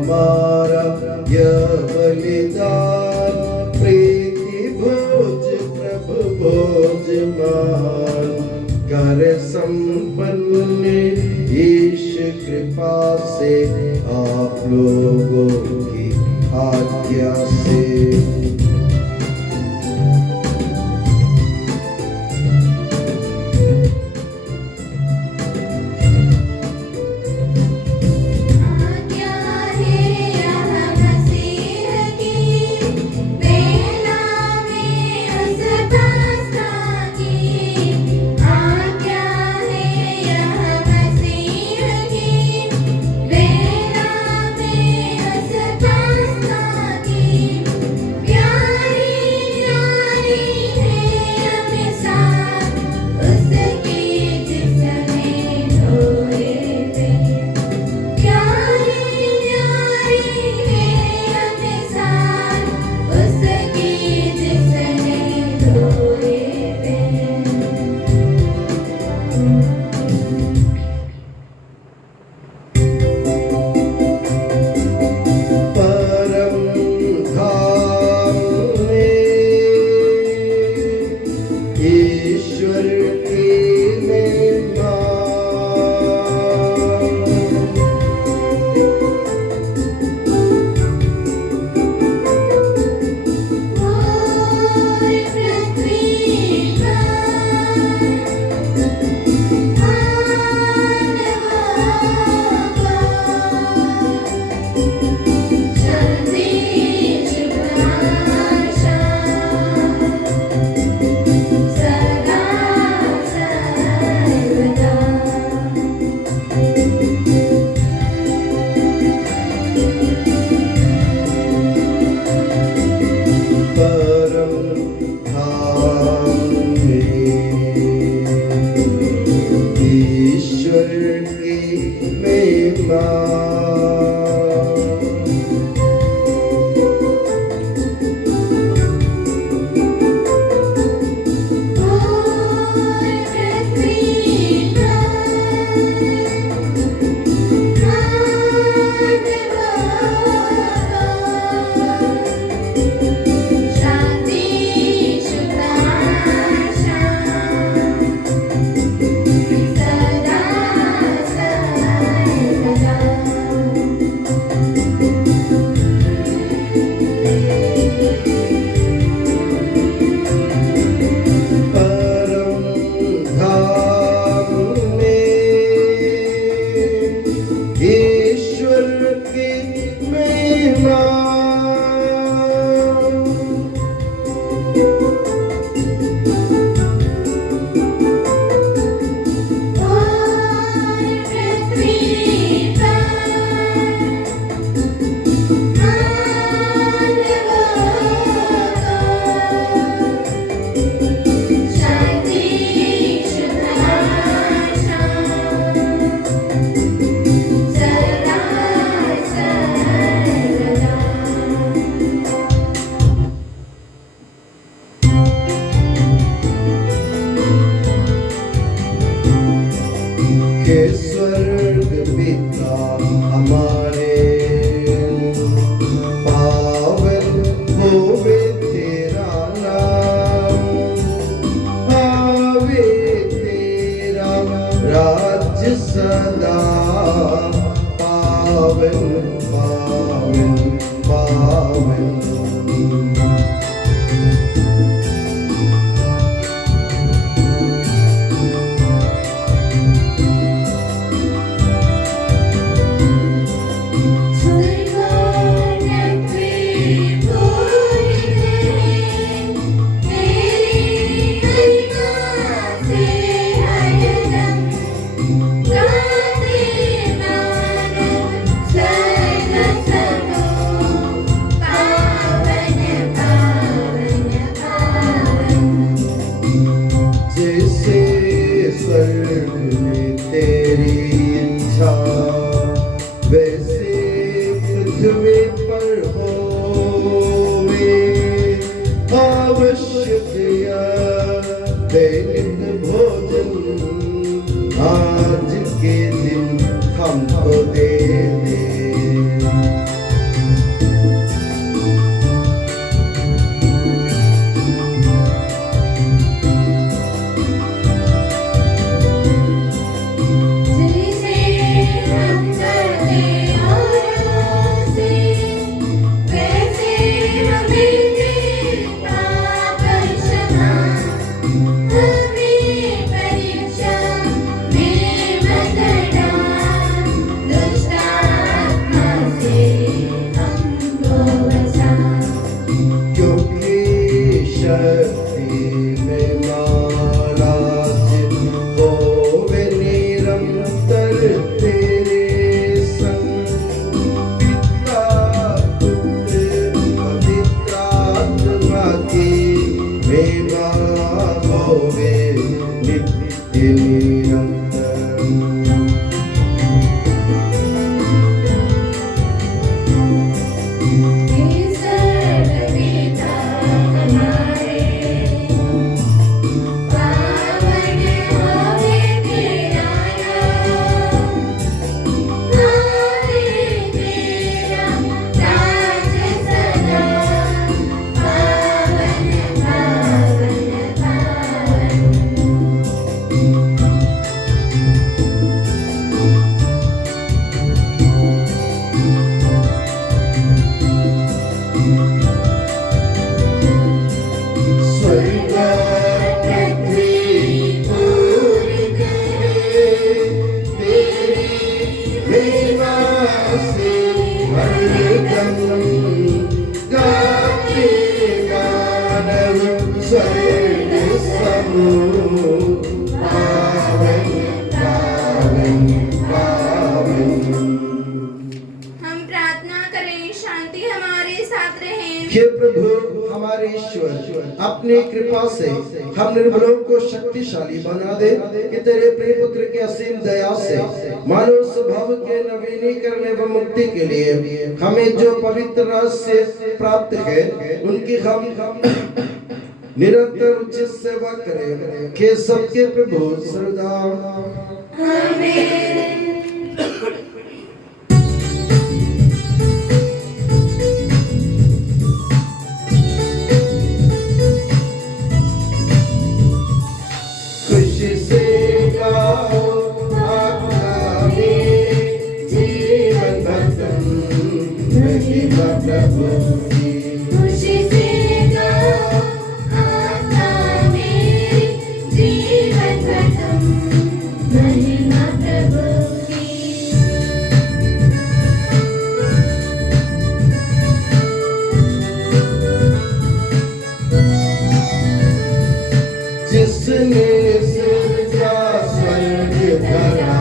हमारा यह बलिदान, प्रीति भोज प्रभु भोज मान। कर संपन्न ईश कृपा से आप लोगों की आज्ञा से। स्वर्ग पिता हमारे, पावन होवे तेरा नाम, आवे तेरा राज्य सदा, पावन पावन पावन। दैनिक भोजन आज के दिन हमको दे दे। हे प्रभु हमारे ईश्वर, अपनी कृपा से हम निर्बलों को शक्तिशाली बना दे कि तेरे प्रिय पुत्र के असीम दया से मानव स्वभाव के नवीनीकरण एवं मुक्ति के लिए हमें जो पवित्र रहस्य प्राप्त है उनकी हम निरंतर उचित सेवा करें कि सबके प्रभु सर्वदा आमीन। जिसने सृजा स्वर्ग धरा,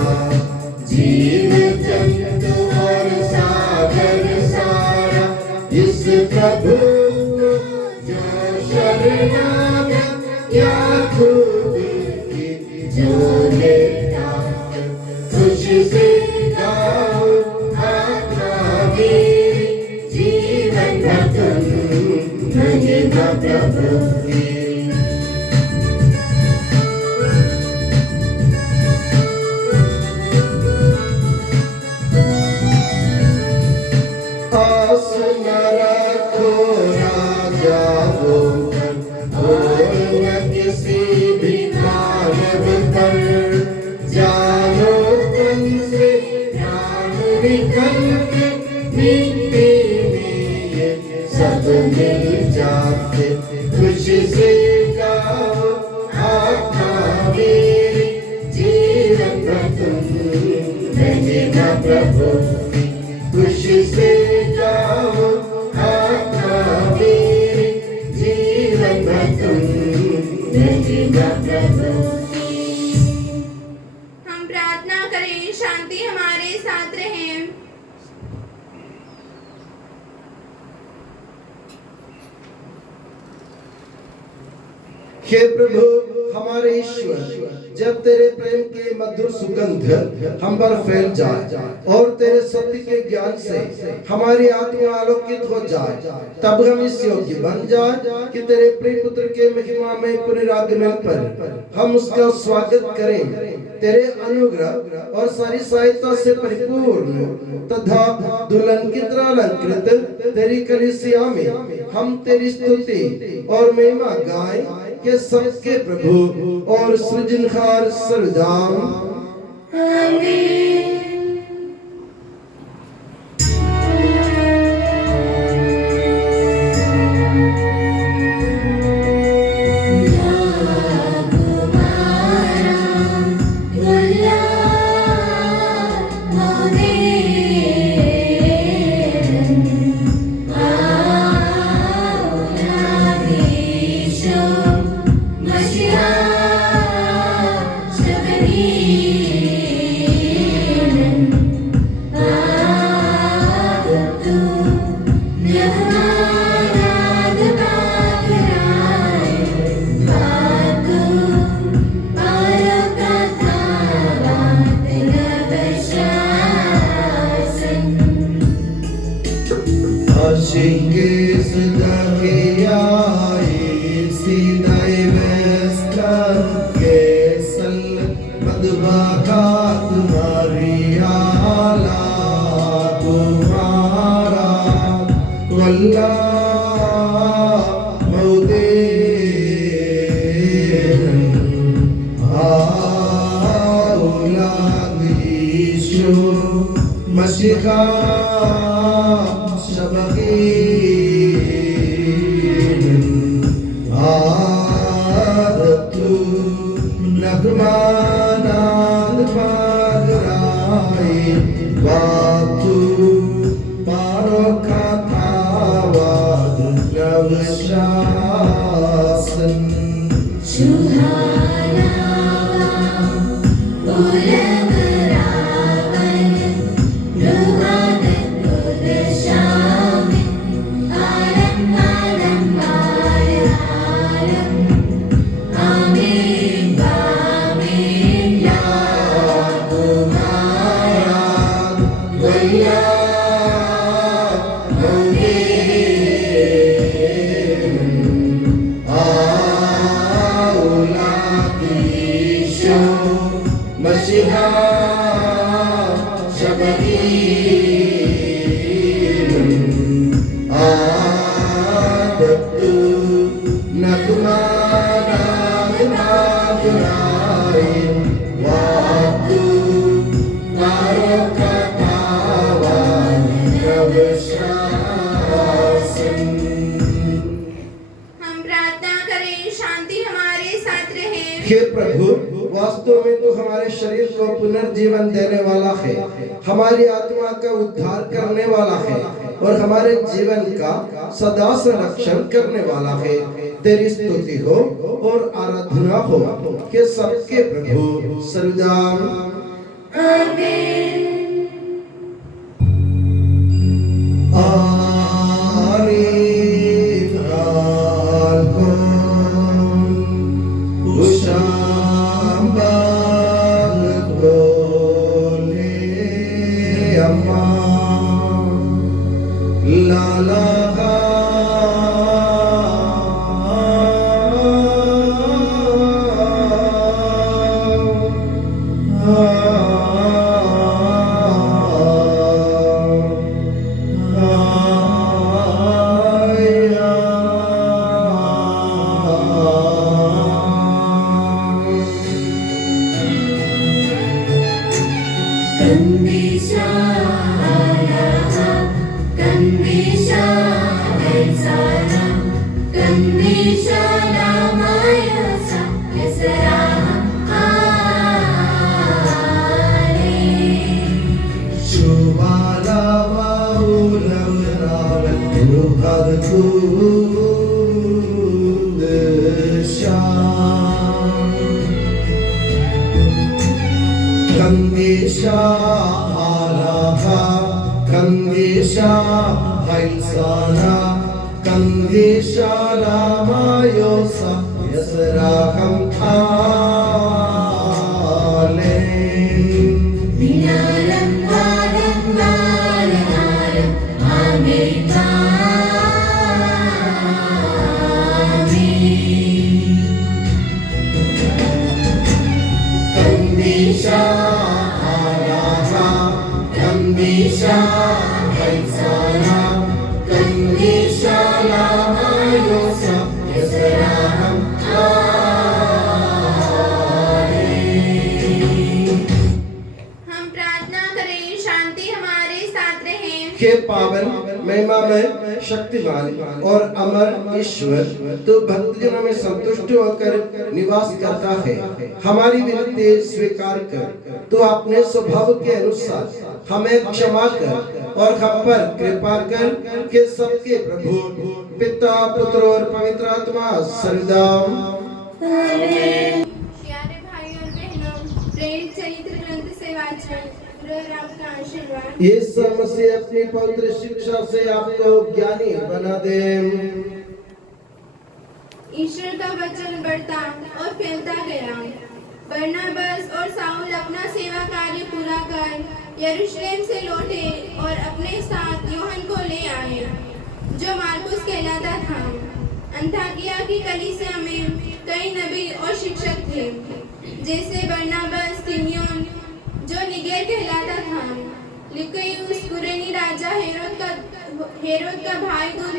जीव जंतु और सागर सारा, इस प्रभु को जो शरणागत याकूब की जो लेता, खुशी से गाओ आत्मा मेरी, जीवन रतन महिमा प्रभु की। सब मिल जाते खुशी से गाओ आत्मा मेरी, जीवन रतन महिमा प्रभु की। खुशी से गाओ आत्मा मेरी, जीवन रतन महिमा प्रभु की। हम प्रार्थना करें, शांति हमारे साथ रहे। हे प्रभु हमारे ईश्वर, जब तेरे प्रेम की मधुर सुगंध हम पर फैल जाए और तेरे सत्य के ज्ञान से हमारी आत्मा आलोकित हो जाए, तब हम इस योग्य बन जाए कि तेरे प्रिय पुत्र के महिमा में पुनरागमन पर हम उसका स्वागत करें। तेरे अनुग्रह और सारी सहायता से परिपूर्ण तथा दुल्हन की तरह अलंकृत तेरी कलीसिया में हम तेरी स्तुति और महिमा गाएं के सबके प्रभु और सृजनहार सर्वदा आमीन। मसीहा शबकीन आरतु नगमानाद पागराई बातु पारो हे प्रभु, वास्तव में तो हमारे शरीर को पुनर्जीवन देने वाला है, हमारी आत्मा का उद्धार करने वाला है और हमारे जीवन का सदा संरक्षण करने वाला है। तेरी स्तुति हो और आराधना हो कि सबके प्रभु सर्वदा हे पावन महिमामय शक्तिमान और अमर ईश्वर, तो भक्तजनों में संतुष्ट होकर निवास करता है। हमारी विनती स्वीकार कर, तो अपने स्वभाव के अनुसार हमें क्षमा कर और हम पर कृपा कर के सबके प्रभु पिता पुत्र और पवित्र आत्मा सर्वदा। प्यारे भाई और बहनों, प्रेरित चरित्र ग्रंथ से वाचन आपका आशीर्वाद। यीशु मसीह अपनी पवित्र शिक्षा से आपको ज्ञानी बना दे। ईश्वर का वचन बढ़ता और फैलता गया। बरनबास और शाऊल अपना सेवा कार्य पूरा कर यरूशलेम से लौटे और अपने साथ यूहन्ना को ले आए, जो मार्कुस कहलाता था। अंताकिया की कलीसिया में कई नबी और शिक्षक थे, जैसे बरनबास, सिमियोन जो निगर कहलाता था, लुकियुस कुरेनी, राजा हेरोद का भाई दूत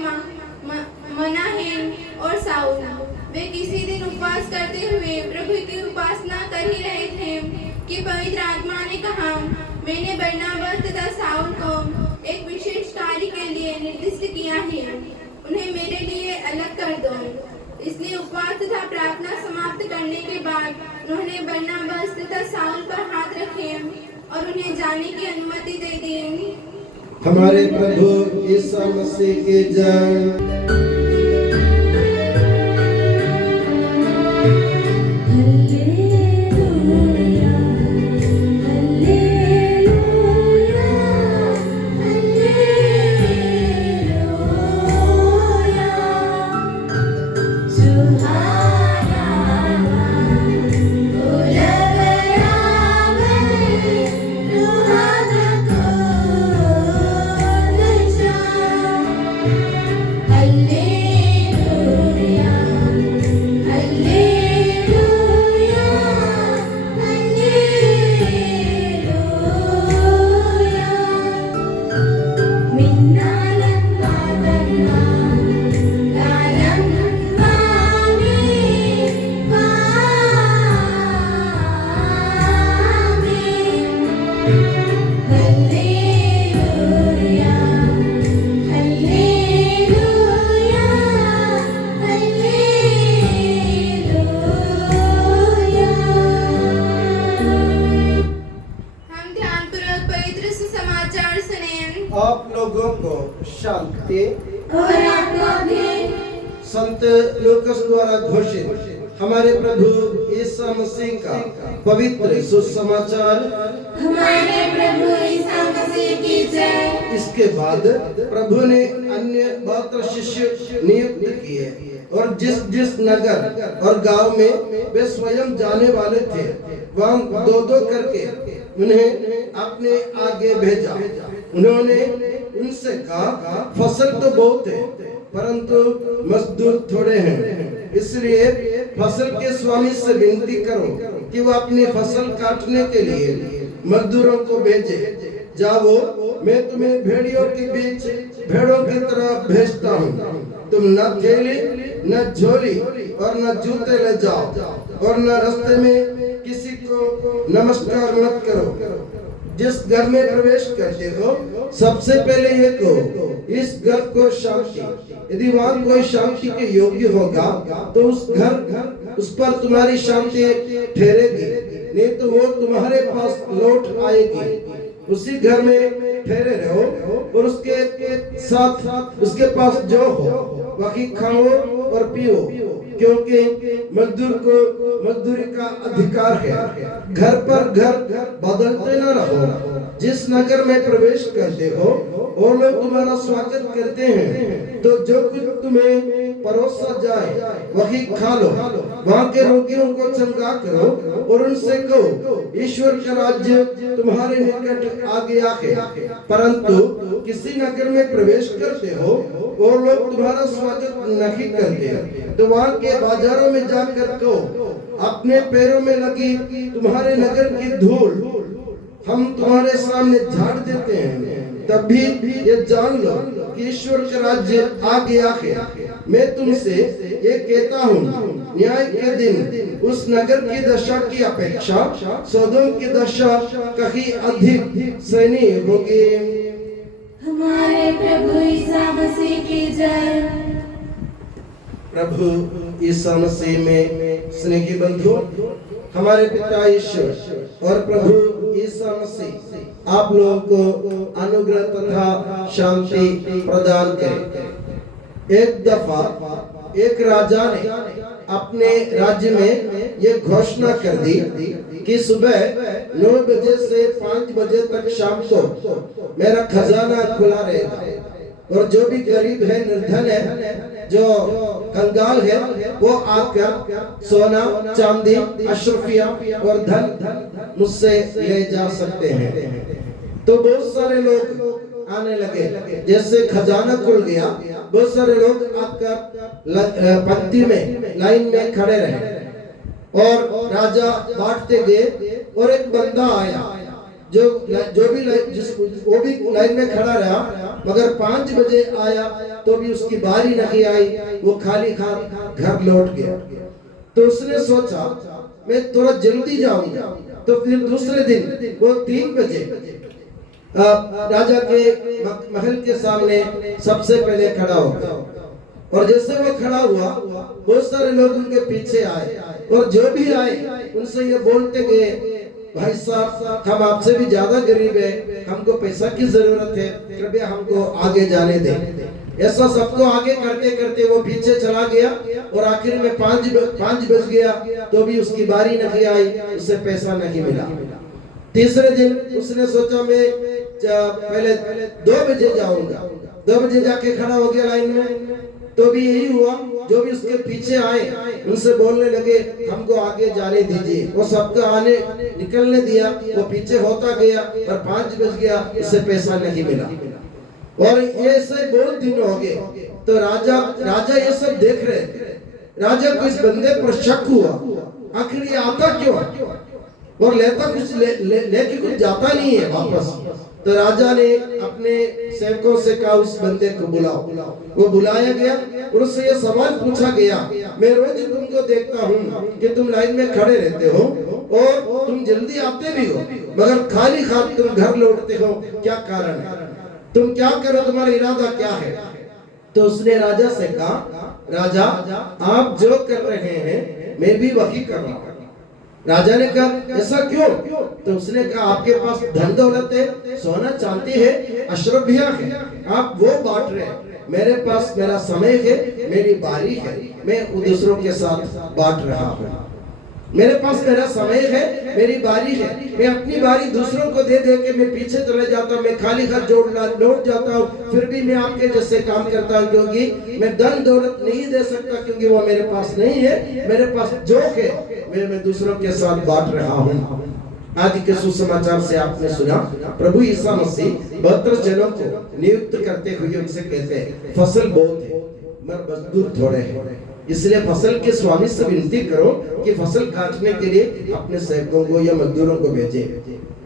मनाहेम और शाऊल। वे किसी दिन उपवास करते हुए प्रभु की उपासना कर ही रहे थे कि पवित्र आत्मा ने कहा, मैंने बरनबास तथा शाऊल को एक विशेष कार्य के लिए निर्दिष्ट किया है, उन्हें मेरे लिए अलग कर दो। इसलिए उपवास तथा प्रार्थना समाप्त करने के बाद उन्होंने बरनबास तथा शाऊल पर हाथ रखे और उन्हें जाने की अनुमति दे दी। हमारे प्रभु यीशु मसीह के जय। Hallelujah. आप लोगों को शांति। और आपको भी। संत लूकास द्वारा घोषित हमारे प्रभु यीशु मसीह का पवित्र सुसमाचार। हमारे प्रभु यीशु मसीह की जय। इसके बाद प्रभु ने अन्य 72 शिष्य नियुक्त किए और जिस जिस नगर और गांव में वे स्वयं जाने वाले थे वहां दो दो करके उन्हें अपने आगे भेजा। उन्होंने उनसे कहा, फसल तो बहुत है परंतु मजदूर थोड़े हैं, इसलिए फसल के स्वामी से विनती करो कि वो अपनी फसल काटने के लिए मजदूरों को भेजे। जाओ, मैं तुम्हें भेड़ियों के बीच भेड़ों की तरह भेजता हूँ। तुम न थैली न झोली और न जूते ले जाओ और न रास्ते में किसी को नमस्कार मत करो। जिस घर में प्रवेश करते हो सबसे पहले ये कहो, इस घर को शांति। यदि वहाँ कोई शांति के योग्य होगा तो उस पर तुम्हारी शांति ठहरेगी, नहीं तो वो तुम्हारे पास लौट आएगी। उसी घर में ठहरे रहो और उसके साथ उसके पास जो हो वही खाओ और पियो, क्योंकि मजदूर को मजदूरी का अधिकार है। घर पर घर बदलते न रहो। जिस नगर में प्रवेश करते हो और लोग तुम्हारा स्वागत करते हैं तो जो कुछ तुम्हें परोसा जाए वही खा लो। वहाँ के रोगियों को चंगा करो और उनसे कहो, ईश्वर का राज्य तुम्हारे निकट आ गया है। परंतु किसी नगर में प्रवेश करते हो और लोग तुम्हारा स्वागत नहीं करते तो वहाँ के बाजारों में जाकर कहो, अपने पैरों में लगी तुम्हारे नगर की धूल हम तुम्हारे सामने झाड़ देते हैं। तब भी ये जान लो कि ईश्वर का राज्य आ गया है। मैं तुमसे ये कहता हूँ, न्याय के दिन उस नगर की दशा की अपेक्षा सदोम की दशा कहीं अधिक सैनी होगी। हमारे प्रभु यीशु मसीह की जय। प्रभु यीशु मसीह में स्नेही बंधु, हमारे पिता ईश्वर और प्रभु यीशु मसीह आप लोगों को अनुग्रह तथा शांति प्रदान करे। एक दफा एक राजा ने अपने राज्य में ये घोषणा कर दी कि सुबह 9 बजे से 5 बजे तक शाम को मेरा खजाना खुला रहेगा और जो भी गरीब है, निर्धन है, जो कंगाल है, वो आकर सोना चांदी अशरफिया और धन मुझसे ले जा सकते हैं। तो बहुत सारे लोग आने लगे। जैसे खजाना खुल गया बहुत सारे लोग आकर पंक्ति में लाइन में खड़े रहे और राजा बांटते गए और एक बंदा आया जो भी वो भी लाइन में खड़ा रहा, मगर 5 बजे आया तो भी उसकी बारी नहीं आई, वो खाली हाथ घर लौट गया। तो उसने सोचा मैं थोड़ा जल्दी जाऊंगा। तो फिर दूसरे दिन वो 3 बजे राजा के महल के सामने सबसे पहले खड़ा हो गया और जैसे वो खड़ा हुआ बहुत सारे लोग उनके पीछे आए और जो भी आए उनसे ये बोलते गए, भाई साहब हम आपसे भी ज्यादा गरीब है, हमको पैसा की जरूरत है, कृपया हमको आगे जाने दें। ऐसा सबको आगे करते करते वो पीछे चला गया और आखिर में 5 बज गया तो भी उसकी बारी नहीं आई, उसे पैसा नहीं मिला। तीसरे दिन उसने सोचा मैं पहले 2 बजे जाऊंगा। 2 बजे जाके खड़ा हो गया लाइन में, तो भी यही हुआ। जो भी उसके पीछे आए उनसे बोलने लगे हमको आगे जाने दीजिए। वो सबको आने निकलने दिया, वो पीछे होता गया और 5 बज गया, उससे पैसा नहीं मिला। और ऐसे बहुत दिन हो गए। तो राजा ये सब देख रहे थे। राजा को इस बंदे पर शक हुआ, आखिर ये आता क्यों और लेता कुछ लेके कुछ जाता नहीं है वापस। तो राजा ने अपने सेवकों से कहा उस बंदे को बुलाओ। वो बुलाया गया और उससे ये सवाल पूछा गया, मैं रोज तुमको देखता हूँ कि तुम लाइन में खड़े रहते हो और तुम जल्दी आते भी हो, मगर खाली हाथ तुम घर लौटते हो, क्या कारण है? तुम क्या करो, तुम्हारा इरादा क्या है? तो उसने राजा से कहा, राजा आप जो कर रहे हैं मैं भी वही कर रहा हूँ। राजा ने कहा ऐसा क्यों? तो उसने कहा आपके पास धन दौलत है, सोना चांदी है, अशरफिया है, आप वो बांट रहे हैं। मेरे पास मेरा समय है, मेरी बारी है, मैं दूसरों के साथ बांट रहा हूँ। मेरे पास मेरा समय है, मेरी बारी है, मैं अपनी बारी दूसरों को दे दे के मैं पीछे चले जाता हूँ, मैं खाली हाथ लौट जाता हूँ, फिर भी मैं आपके जैसे काम करता हूँ, क्योंकि मैं धन दौलत नहीं दे सकता, क्योंकि वो मेरे पास नहीं है। मेरे पास जो है मैं दूसरों के साथ बांट रहा हूँ। आदि के सुसमाचार से आपने सुना, प्रभु ईसा मसीह 72 जनों को नियुक्त करते हुए उनसे कहते हैं फसल बहुत है मगर मजदूर थोड़े हैं, इसलिए फसल के स्वामी से विनती करो कि फसल काटने के लिए अपने सेवकों को या मजदूरों को भेजे।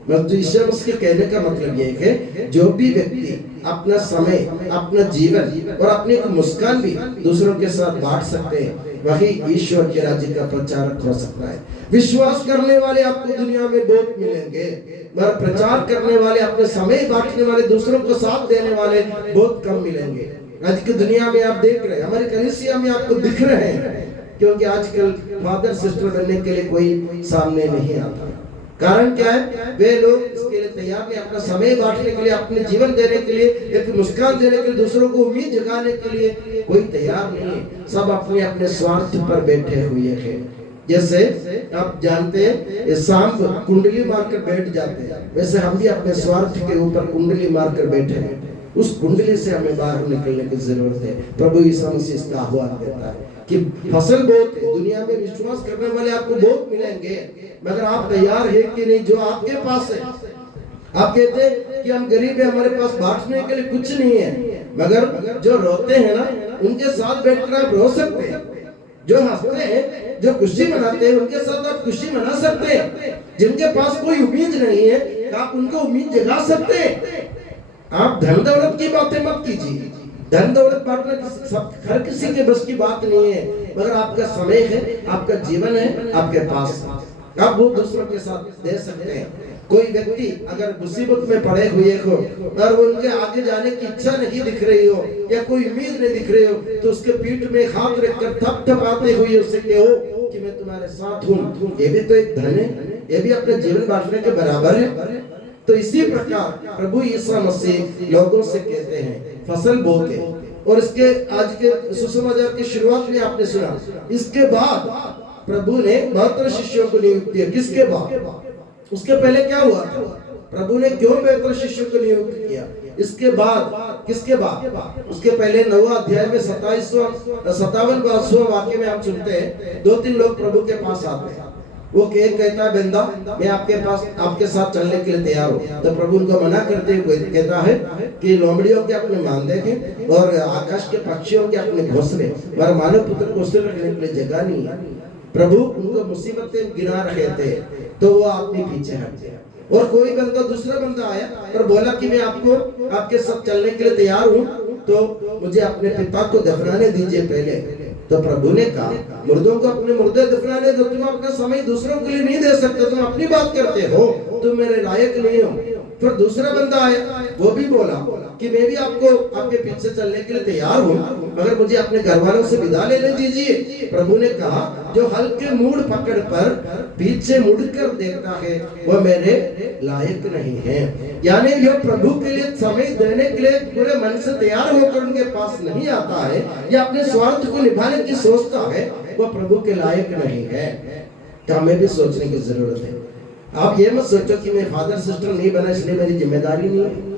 मजदूर ईसा मसीह के कहने का मतलब ये है कि जो भी व्यक्ति अपना समय, अपना जीवन और अपनी मुस्कान भी दूसरों के साथ बांट सकते हैं, वही ईश्वर के राज्य का प्रचारक हो सकता है। विश्वास करने वाले आपको दुनिया में बहुत मिलेंगे, मगर प्रचार करने वाले, अपने समय बांटने वाले, दूसरों को साथ देने वाले बहुत कम मिलेंगे। आज की दुनिया में आप देख रहे हैं, हमारे कलीसिया में आपको दिख रहे हैं, क्योंकि आजकल फादर सिस्टर बनने के लिए कोई सामने नहीं आता। कारण क्या है? वे लोग इसके लिए तैयार नहीं, अपना समय बांटने के लिए, अपने जीवन देने के लिए, एक मुस्कान देने के लिए, दूसरों को उम्मीद जगाने के लिए कोई तैयार नहीं है। सब अपने अपने स्वार्थ पर बैठे हुए हैं। जैसे आप जानते हैं सांप कुंडली मारकर बैठ जाते हैं, वैसे हम भी अपने स्वार्थ के ऊपर कुंडली मारकर बैठे हैं। उस कुंडली से हमें बाहर निकलने की जरूरत है। प्रभु यीशु मसीह इसका आह्वान देता है कि फसल बहुत है, दुनिया में विश्वास करने वाले आपको बहुत मिलेंगे, मगर आप तैयार हैं कि नहीं? जो आपके पास है, आप कहते हैं कि हम गरीब हैं, हमारे पास बांटने के लिए कुछ नहीं है, मगर जो रोते हैं ना, उनके साथ बैठकर आप रो सकते हैं। जो हंसते हैं, जो खुशी मनाते हैं, उनके साथ आप खुशी मना सकते हैं। जिनके पास कोई उम्मीद नहीं है, आप उनको उम्मीद जगा सकते हैं। आप धन दौलत की बातें मत कीजिए, धन दौलत बांटना हर किसी के बस की बात नहीं है, मगर आपका समय है, आपका जीवन है, आपके पास आप वो दूसरों के साथ दे सकते हैं। कोई व्यक्ति अगर मुसीबत में पड़े हुए हो और वो उनके आगे जाने की इच्छा नहीं दिख रही हो या कोई उम्मीद नहीं दिख रही हो, तो उसके पीठ में हाथ रखकर थपथपाते हुए उससे कहो कि मैं तुम्हारे साथ हूँ। ये भी तो एक धन है, ये भी अपने जीवन बांटने के बराबर है। तो इसी प्रकार प्रभु यीशु मसीह लोगों से कहते हैं फसल बहुत है। और इसके आज के सुसमाचार की शुरुआत में आपने सुना, इसके बाद प्रभु ने 72 शिष्यों को नियुक्त किया। किसके बाद? उसके पहले क्या हुआ था? प्रभु ने क्यों 72 शिष्यों को नियुक्त किया? इसके बाद, किसके बाद? उसके पहले 9वां अध्याय में 57वां वाक्य में हम सुनते हैं 2-3 लोग प्रभु के पास आते हैं। वो एक कहता है बंदा मैं आपके पास आपके साथ चलने के लिए तैयार हूँ, तो प्रभु उनको मना करते हुए कहता है कि लोमड़ियों के अपने मांदे के और आकाश के पक्षियों के अपने घोंसले, पर मानव पुत्र को उससे रखने के लिए जगह नहीं है। प्रभु उनको मुसीबतें गिना रहे थे, तो वो अपने पीछे हट गया। और कोई बंदा, दूसरा बंदा आया और बोला कि मैं आपको आपके साथ चलने के लिए तैयार हूँ, तो मुझे अपने पिता को दफनाने दीजिए पहले। तो प्रभु ने कहा मुर्दों को अपने मुर्दे दफनाने दो, तुम अपना समय दूसरों के लिए नहीं दे सकते, तुम अपनी बात करते हो, तुम मेरे लायक नहीं हो। फिर दूसरा बंदा आया, वो भी बोला कि मैं भी आपको आपके पीछे चलने के लिए तैयार हूँ, मगर मुझे अपने घर वालों से विदा लेने दीजिए। प्रभु ने कहा जो हल्के मूड पकड़ पर पीछे मुड़कर देखता है वह मेरे लायक नहीं है। यानी जो प्रभु के लिए समय देने के लिए पूरे मन से तैयार होकर उनके पास नहीं आता है या अपने स्वार्थ को निभाने की सोचता है, वह प्रभु के लायक नहीं है। तो हमें भी सोचने की जरूरत है। आप ये मत सोचो कि मैं फादर सिस्टर नहीं बना इसलिए मेरी जिम्मेदारी नहीं है।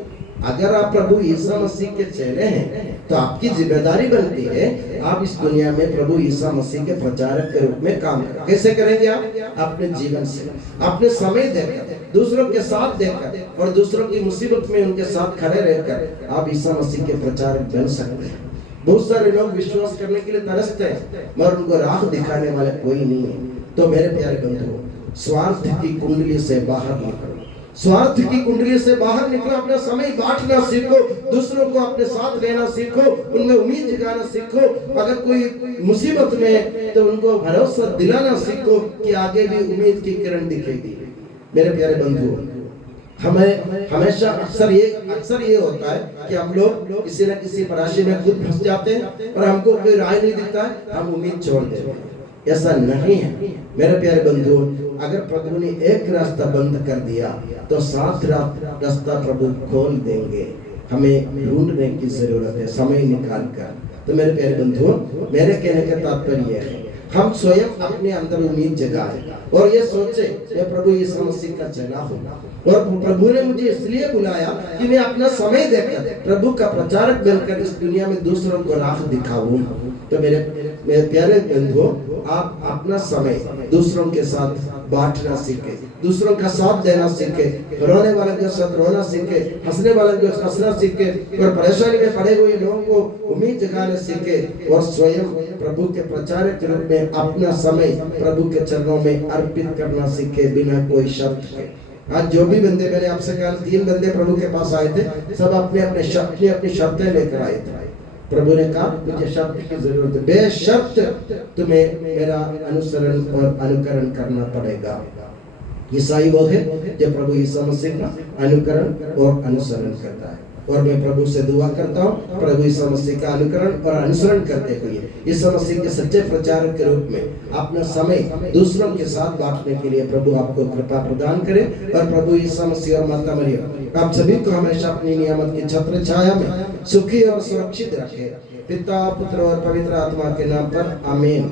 अगर आप प्रभु यीशु मसीह के चेले हैं तो आपकी जिम्मेदारी बनती है आप इस दुनिया में प्रभु यीशु मसीह के प्रचारक के रूप में काम करें। कैसे करेंगे आप? अपने जीवन से, अपने समय देकर, दूसरों के साथ देकर और दूसरों की मुसीबत में उनके साथ खड़े रहकर आप यीशु मसीह के प्रचारक बन सकते हैं। बहुत सारे लोग विश्वास करने के लिए तरसते हैं मगर उनको राह दिखाने वाले कोई नहीं है। तो मेरे प्यारे बंधुओं, स्वार्थ की कुंडली से बाहर निकलो, स्वार्थ की कुंडली से बाहर निकलो, अपना समय बांटना सीखो, दूसरों को अपने साथ लेना सीखो, उनमें उम्मीद जगाना सीखो। अगर कोई मुसीबत में तो उनको भरोसा दिलाना सीखो कि आगे भी उम्मीद की किरण दिखेगी। मेरे प्यारे बंधुओं, हमें हमेशा अक्सर ये होता है कि हम लोग किसी न किसी पराशे में खुद फंस जाते हैं और हमको कोई राय नहीं दिखता है, हम उम्मीद छोड़ देते हैं। ऐसा नहीं है मेरे प्यारे बंधुओं। अगर प्रभु ने एक रास्ता बंद कर दिया तो 7 रास्ता प्रभु खोल देंगे। हमें ढूंढने की जरूरत है समय निकाल कर। तो मेरे प्यारे बंधुओं, मेरे कहने का तात्पर्य है हम स्वयं अपने अंदर उम्मीद जगाएं और ये सोचे मैं प्रभु यीशु मसीह का चेला हूँ और प्रभु ने मुझे इसलिए बुलाया कि मैं अपना समय देकर प्रभु का प्रचारक बनकर इस दुनिया में दूसरों को राह दिखाऊं। तो मेरे प्यारे बंधुओं, आप अपना समय दूसरों के साथ बांटना सीखे, दूसरों का साथ देना सीखे, रोने वाले के साथ रोना सीखे, हंसने वाले के साथ हंसना सीखे और परेशानी में पड़े हुए लोगों को उम्मीद जगाने सीखे और स्वयं प्रभु के प्रचारक के रूप में अपना समय प्रभु के चरणों में अर्पित करना सीखे बिना कोई शर्त के। आज जो भी बंदे, मैंने आपसे कहा 3 बंदे प्रभु के पास आए थे, सब अपने अपनी शर्तें लेकर आए थे। प्रभु ने कहा मुझे शर्त की जरूरत है, बेशर्त तुम्हें मेरा अनुसरण और अनुकरण करना पड़ेगा। ईसाई वो है जो प्रभु यीशु मसीह का अनुकरण और अनुसरण करता है। और मैं प्रभु से दुआ करता हूँ प्रभु यीशु मसीह का अनुकरण और अनुसरण करते हुए यीशु मसीह के सच्चे प्रचारक के रूप में अपना समय दूसरों के साथ बांटने के लिए प्रभु आपको कृपा प्रदान करे। और प्रभु यीशु मसीह और माता मरियम आप सभी को हमेशा अपनी नियामत की छत्र छाया में सुखी और सुरक्षित रखे। पिता, पुत्र और पवित्र आत्मा के नाम पर आमीन।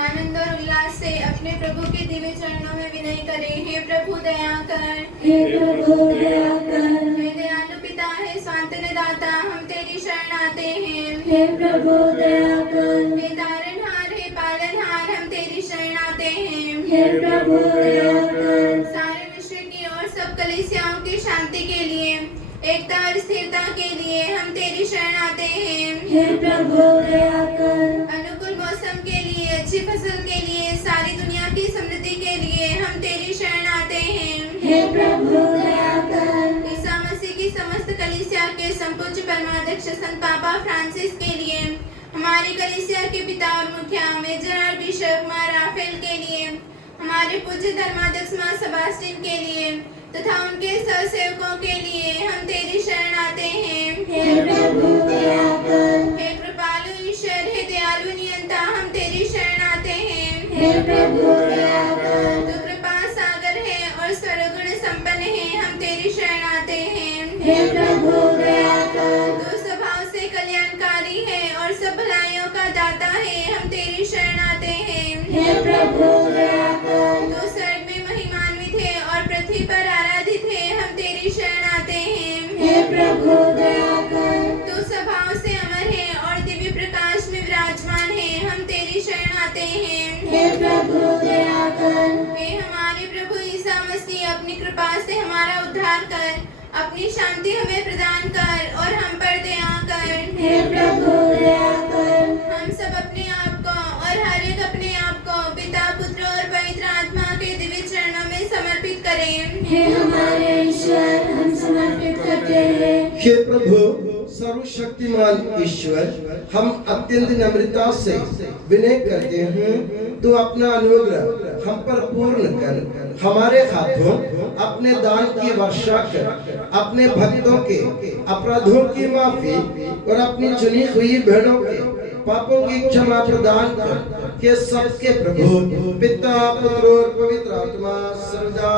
आनंद और उल्लास से अपने प्रभु के दिव्य चरणों में विनय करें। हे प्रभु दया कर, हे प्रभु दया कर। हे दयालु पिता, हे सांत्वना दाता, हम तेरी शरण आते हैं। हे प्रभु दया कर। हे तारनहार, हे पालनहार, हम तेरी शरण आते हैं। हे प्रभु दया कर। सारे विश्व की और सब कलीसियाओं की शांति के लिए, एकता और स्थिरता के लिए हम तेरी शरण आते हैं। हे प्रभु दया कर। अनुकूल मौसम के लिए, अच्छी फसल के लिए, सारी दुनिया की समृद्धि के लिए हम तेरी शरण आते हैं। हे प्रभु दया कर। ईसा मसीह की समस्त कलीसिया के संपूज्य परमाध्यक्ष संत पापा फ्रांसिस के लिए, हमारी कलीसिया के पिता और मुखिया मेजर आर्चबिशप मां राफेल के लिए, हमारे पूज्य धर्माध्यक्ष मां सेबास्टियन के लिए तथा उनके सहसेवकों के लिए हम तेरी शरण आते हैं। हे प्रभु दया कर। हे कृपालु ईश्वर, हे दयालु नियंता, हम तेरी शरण आते हैं। हे प्रभु दया कर। तू कृपा सागर है और सर्वगुण संपन्न है, हम तेरी शरण आते हैं। हे प्रभु दया कर। तू स्वभाव से कल्याणकारी है और सब भलाइयों का दाता है, हम तेरी शरण आते हैं। हे प्रभु दया कर। तू स्वर्ग में महिमान्वित है और पृथ्वी पर आराधित है, हम तेरी शरण आते हैं। हे प्रभु दया कर। तू स्वभाव से अमर है और दिव्य प्रकाश में विराजमान है, हम तेरी शरण आते हैं। हे प्रभु दया कर। वे हमारे प्रभु ईसा मसीह अपनी कृपा से हमारा उद्धार कर, अपनी शांति हमें प्रदान कर और हम पर दया कर। हे प्रभु दया कर। हम सब अपने आप को और हर एक अपने आप को पिता, पुत्र और पवित्र आत्मा के दिव्य चरणों में समर्पित करें। हे हमारे ईश्वर, हम समर्पित करते हैं। हे प्रभु सर्वशक्तिमान ईश्वर, हम अत्यंत नम्रता से विनय करते हैं तो अपना अनुग्रह हम पर पूर्ण कर, हमारे हाथों अपने दान की वर्षा कर, अपने भक्तों के अपराधों की माफी और अपनी चुनी हुई भेड़ों के पापों की क्षमा प्रदान कर। के सबके प्रभु पिता, पुत्र और पवित्र आत्मा सर्वदा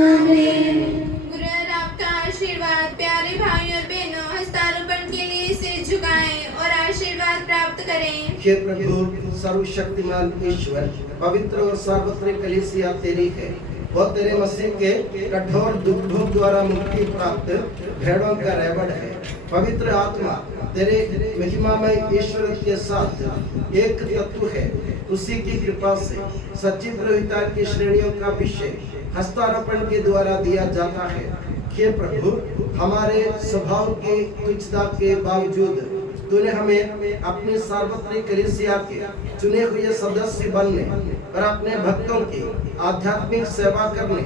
आमीन। गुरु आपका आशीर्वाद प्यारे भाई और बहनों हस्तारोपण के लिए सिर झुकाएं और आशीर्वाद प्राप्त करें। हे प्रभु सर्वशक्तिमान ईश्वर, पवित्र और सार्वत्रिक कलीसिया तेरी है और तेरे मसीह के कठोर दुखों द्वारा मुक्ति प्राप्त भेड़ों का रेवड़ है। पवित्र आत्मा तेरे महिमामय ईश्वर के साथ एक तत्व है, उसी की कृपा से सच्ची प्रभुता की श्रेणियों का विषय हस्तारोपण के द्वारा दिया जाता है। हे प्रभु, हमारे स्वभाव के तुच्छता के बावजूद तूने हमें अपनी सार्वत्रिक कलीसिया के चुने हुए सदस्य बनने और अपने भक्तों की आध्यात्मिक सेवा करने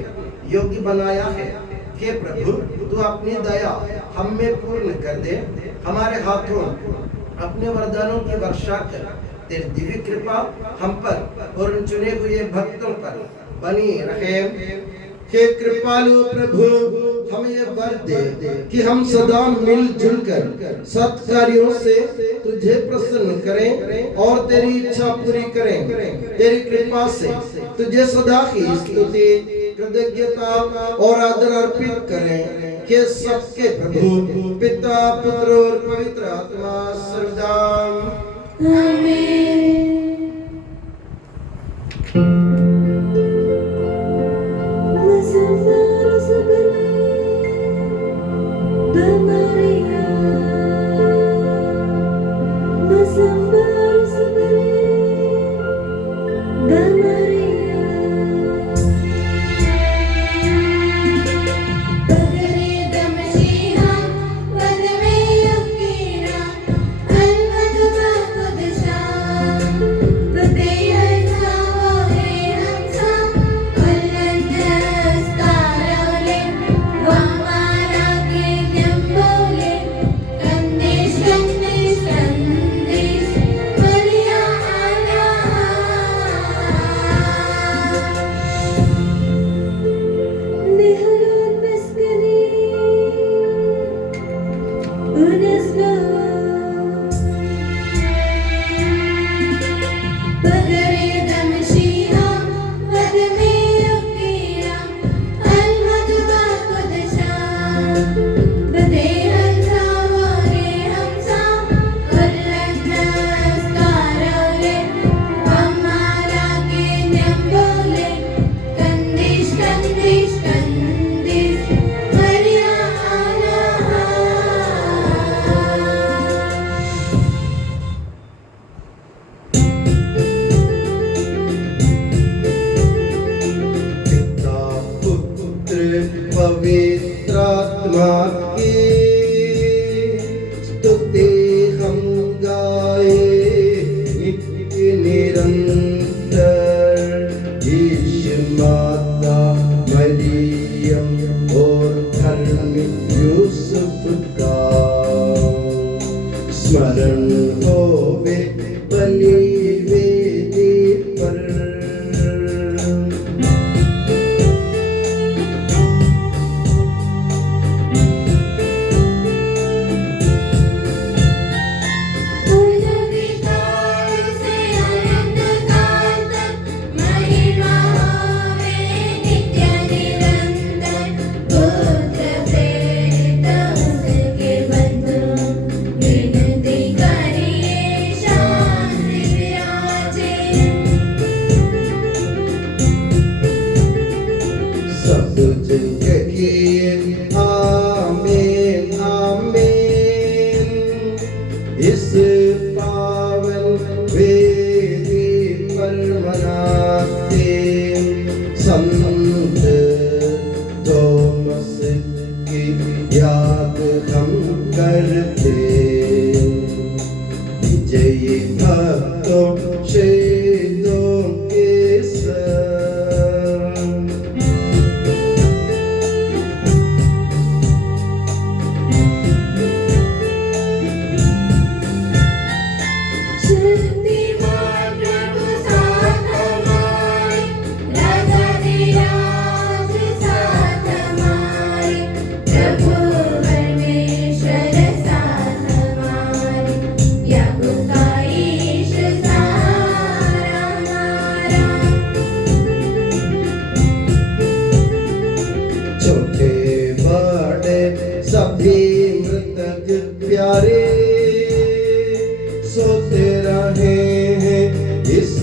योग्य बनाया है। हे प्रभु, तू अपनी दया हम में पूर्ण कर दे, हमारे हाथों अपने वरदानों की वर्षा कर। तेरी दिव्य कृपा हम पर और उन चुने हुए भक्तों पर बनी रहे। हे कृपालु प्रभु, हमें ये वर दे कि हम सदा मिलजुल कर सत्कार्यों से तुझे प्रसन्न करें और तेरी इच्छा पूरी करें। तेरी कृपा से तुझे सदा की स्तुति, कृतज्ञता और आदर अर्पित करें कि सबके प्रभु पिता, पुत्र और पवित्र आत्मा सर्वदा आमीन। पवित्रात्मा की स्तुति हम गाए नित्य निरंतर। यीशु माता मरियम और धर्मी यूसुफ का स्मरण होवे बलि वेदी पर। आमीन आमीन। इस पावन वेदी पर मनाते संत थॉमस की याद हम करते। विजयी भक्तों शहीदों के संग छोटे बड़े सभी मृतक प्यारे सोते रहे हैं इस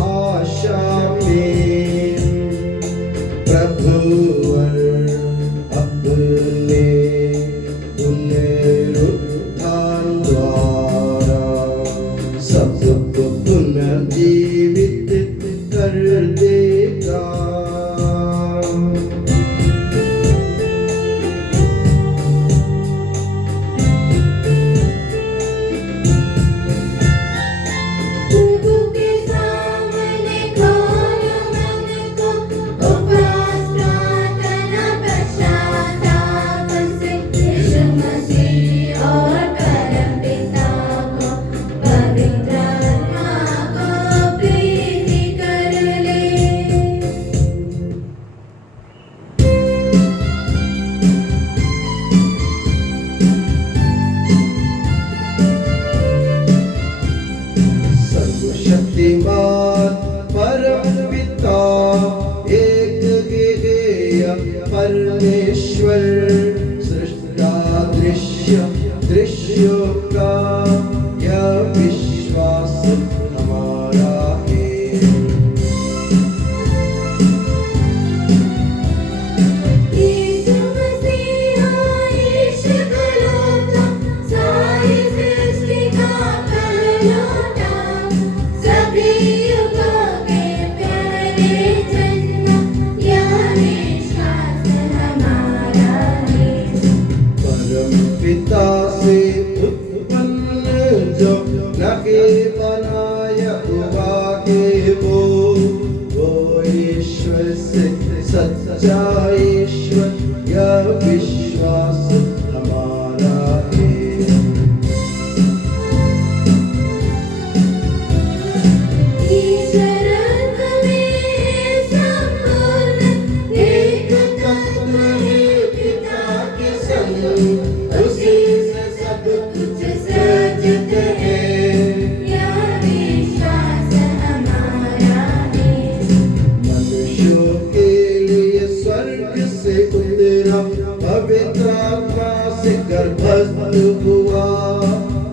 आशा में। प्रभु अपने पुनरुत्थान द्वारा सबको पुनर्जीवित कर देगा। परमेश्वर सृष्टा दृश्यों का यह विश्वास हमारा है। यीशु मसीह ईश कलोता सारी सृष्टि का पहलौटा सभी युगों के प्यारे जन्म यह विश्वास हमारा है। परम पिता से उत्पन्न जो नगे बनाया हुआ है वो ईश्वर से सच्चा ईश्वर यह विश्वास हमारा है। ईश्वर में संपूर्ण एक तत्व है पिता के संग उसी से सब कुछ सृजित है यह विश्वास हमारा है। मनुष्यों के लिए स्वर्ग से उतरा पवित्र आत्मा से गर्भस्थ हुआ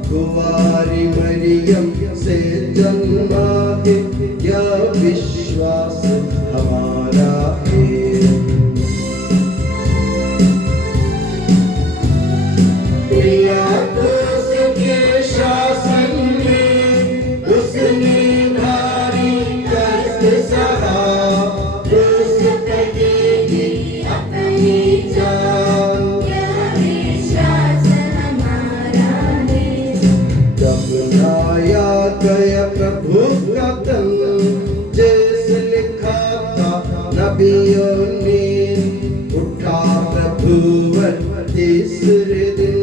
कुंवारी मरियम से जन्मा है यह विश्वास हमारा है। पिलातुस के शासन में उसने भारी कष्ट सहा क्रूस पे दी अपनी जान यह विश्वास हमारा है। दफनाया गया प्रभु का तन जैसे लिखा था नबियों ने उठा प्रभु तीसरे दिन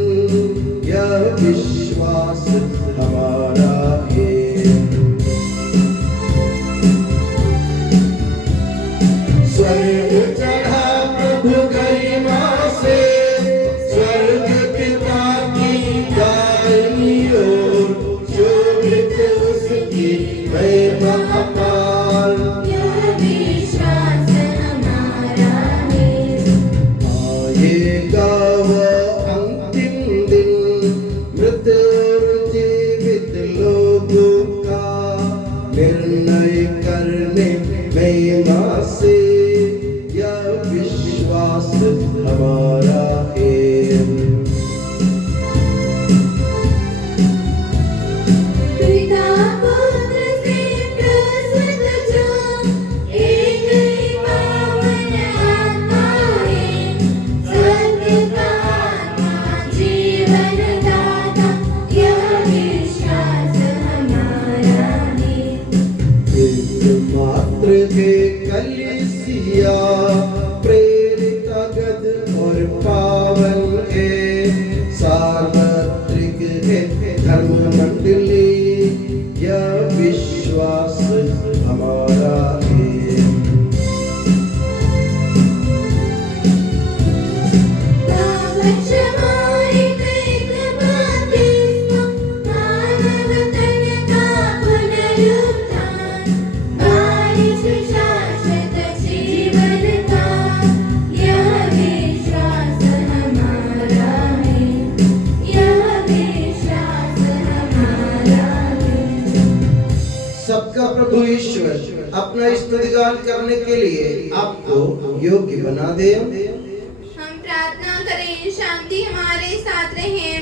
यह विश्वास हमारा है। स्वर्ग चढ़ा प्रभु गरिमा से स्वर्ग पिता की दाहिनी ओर शोभित उसकी महिमा अपार यह विश्वास हमारा है। आएगा वो अंतिम दिन मृत और जीवित लोगों का निर्णय करने महिमा से यह विश्वास हमारा है। पिता पुत्र से प्रसूत जो एक ही पावन आत्मा है सत्य का आत्मा जीवन दाता यह विश्वास हमारा है। मात्र है कलीसिया प्रेरित अगद और पावन है सार्वत्रिक है धर्म मंडली यह विश्वास हमारा है। पाप क्षमा एक बपतिस्मा मानव तन का पुनरुत्थान बारिश शाश्वत जीवन का यह विश्वास हमारा है। यह विश्वास हमारा है। सबका प्रभु ईश्वर अपना स्तुतिगान करने के लिए आपको योग्य बना दे। हम प्रार्थना करें शांति हमारे साथ रहे।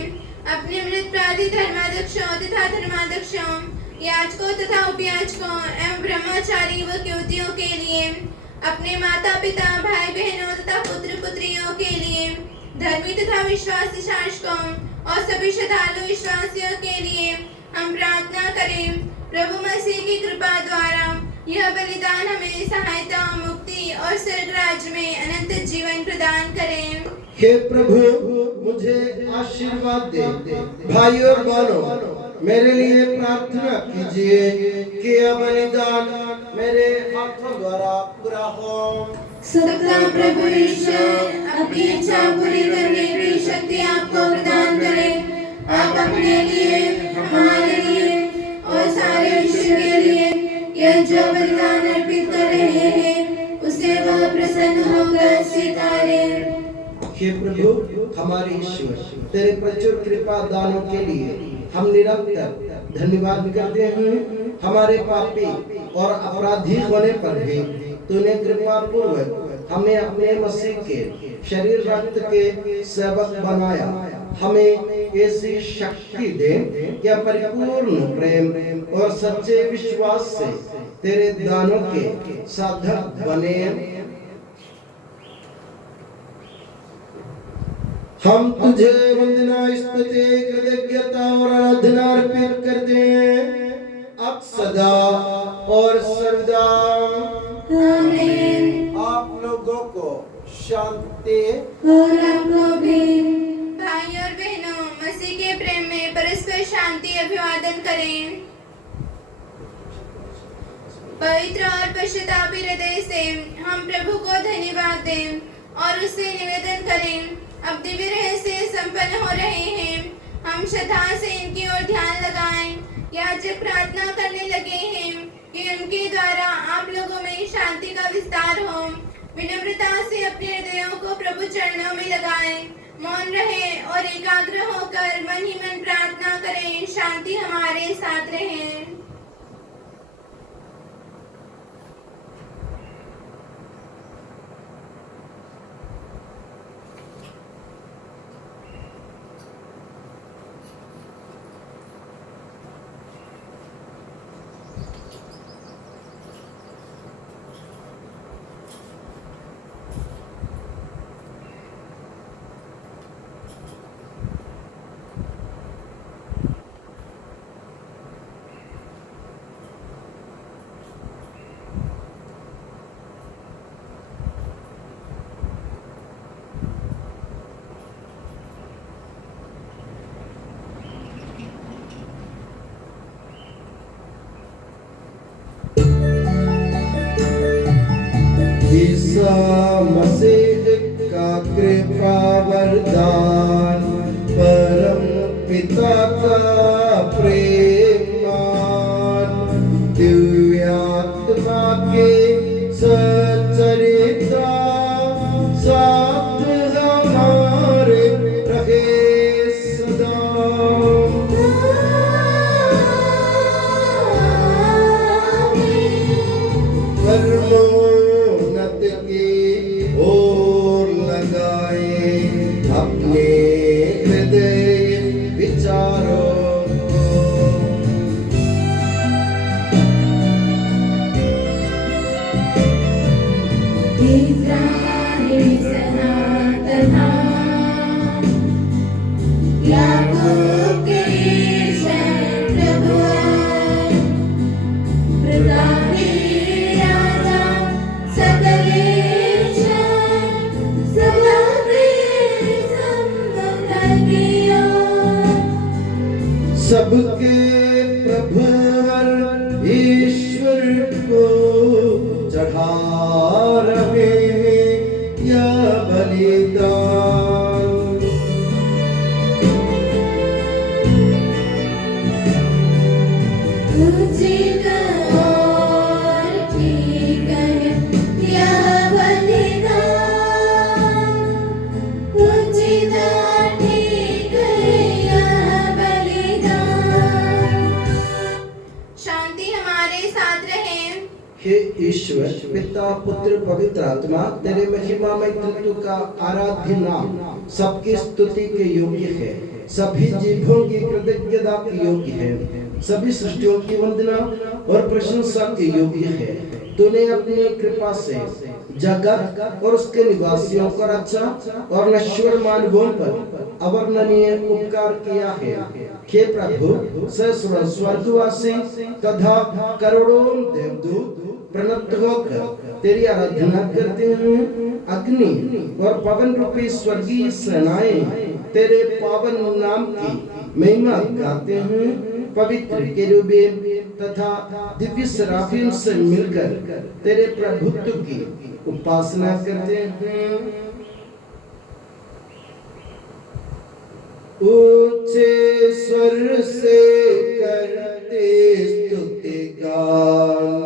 अपने मृत प्रार्थी धर्माध्यक्षों तथा धर्माध्यक्षों याजकों तथा उपयाजकों एवं ब्रह्मचारी व युवतियों के लिए अपने माता पिता भाई बहनों तथा पुत्र पुत्रियों के लिए धर्मी तथा विश्वासी शासकों और सभी श्रद्धालु विश्वासियों के लिए हम प्रार्थना करें प्रभु मसीह की कृपा द्वारा यह बलिदान हमें सहायता मुक्ति और स्वर्ग राज्य में अनंत जीवन प्रदान करें। हे प्रभु मुझे आशीर्वाद दे। भाई और बहनों मेरे लिए प्रार्थना कीजिए कि यह बलिदान मेरे हाथों द्वारा पूरा हो। सबका प्रभु ईश्वर अपनी इच्छा पूरी करने की शक्ति आपको प्रदान करे। आप अपने लिए हमारे लिए और सारे विश्व के लिए यह जो बलिदान अर्पित कर रहे हैं उसे वह प्रसन्न होकर स्वीकारे। हे प्रभु हमारे ईश्वर, तेरे प्रचुर कृपा दानों के लिए हम निरंतर धन्यवाद करते हैं। हमारे पापी और अपराधी होने पर भी तूने कृपा पूर्वक हमें अपने मसीह के शरीर रक्त के सेवक बनाया। हमें ऐसी शक्ति दे कि परिपूर्ण प्रेम और सच्चे विश्वास से तेरे दानों के साधक बने। हम तुझे वंदना स्तुति कृतज्ञता और आराधना अर्पित करते हैं अब सदा और सर्वदा। आमीन। आप लोगों को शांति। और आपको भी। भाई और बहनों, मसीह के प्रेम में परस्पर शांति अभिवादन करें। पवित्र और पश्चातापी हृदय से हम प्रभु को धन्यवाद दें और उससे निवेदन करें। अब दिव्य रहस्य संपन्न हो रहे हैं। हम श्रद्धा से इनकी ओर ध्यान लगाएं। याजक प्रार्थना करने लगे हैं कि उनके द्वारा आप लोगों में शांति का विस्तार हो। विनम्रता से अपने हृदयों को प्रभु चरणों में लगाएं। मौन रहें और एकाग्र होकर मन ही मन प्रार्थना करें। शांति हमारे साथ रहे। ईसा मसीह का कृपा वरदान, परम पिता का प्रेमान, दिव्य आत्मा के सचरिता साथ हमारे रहे सदा। परमोन्नत की ओर लगाए अपने हृदय विचारों को। इस्राएल सनातन याकूब के ईश्वर प्रभु, प्रतापी राजा सकल ईश्वर, सदा प्रिय समकलिया। सबके प्रभु हर ईश्वर को चढ़ा रहे हैं यह बलिदान। उचित और ठीक है यह बलिदान, उचित और ठीक है यह बलिदान। शांति हमारे साथ रहे। हे ईश्वर पिता पुत्र पवित्र आत्मा, तेरे महिमामय तत्व का आराध्य नाम सबकी स्तुति के योग्य है, सभी जीवों की कृतज्ञता के योग्य है, सभी सृष्टियों की वंदना और प्रशंसा के योग्य है। तूने अपनी कृपा से जगत और उसके निवासियों को रचा और नश्वर मानवों पर अवर्णनीय उपकार किया है। हे प्रभु, सहस्रों स्वर्गवासी तथा करोड़ों देवदूत प्रणत होकर तेरी आराधना करते हैं। अग्नि और पवन रूपी स्वर्गीय सेनाएं तेरे पावन नाम की महिमा गाते हैं। पवित्र केरूबीन तथा दिव्य सराफीम से मिलकर तेरे प्रभुत्व की उपासना करते हैं। ऊंचे स्वर से करते स्तुति गान,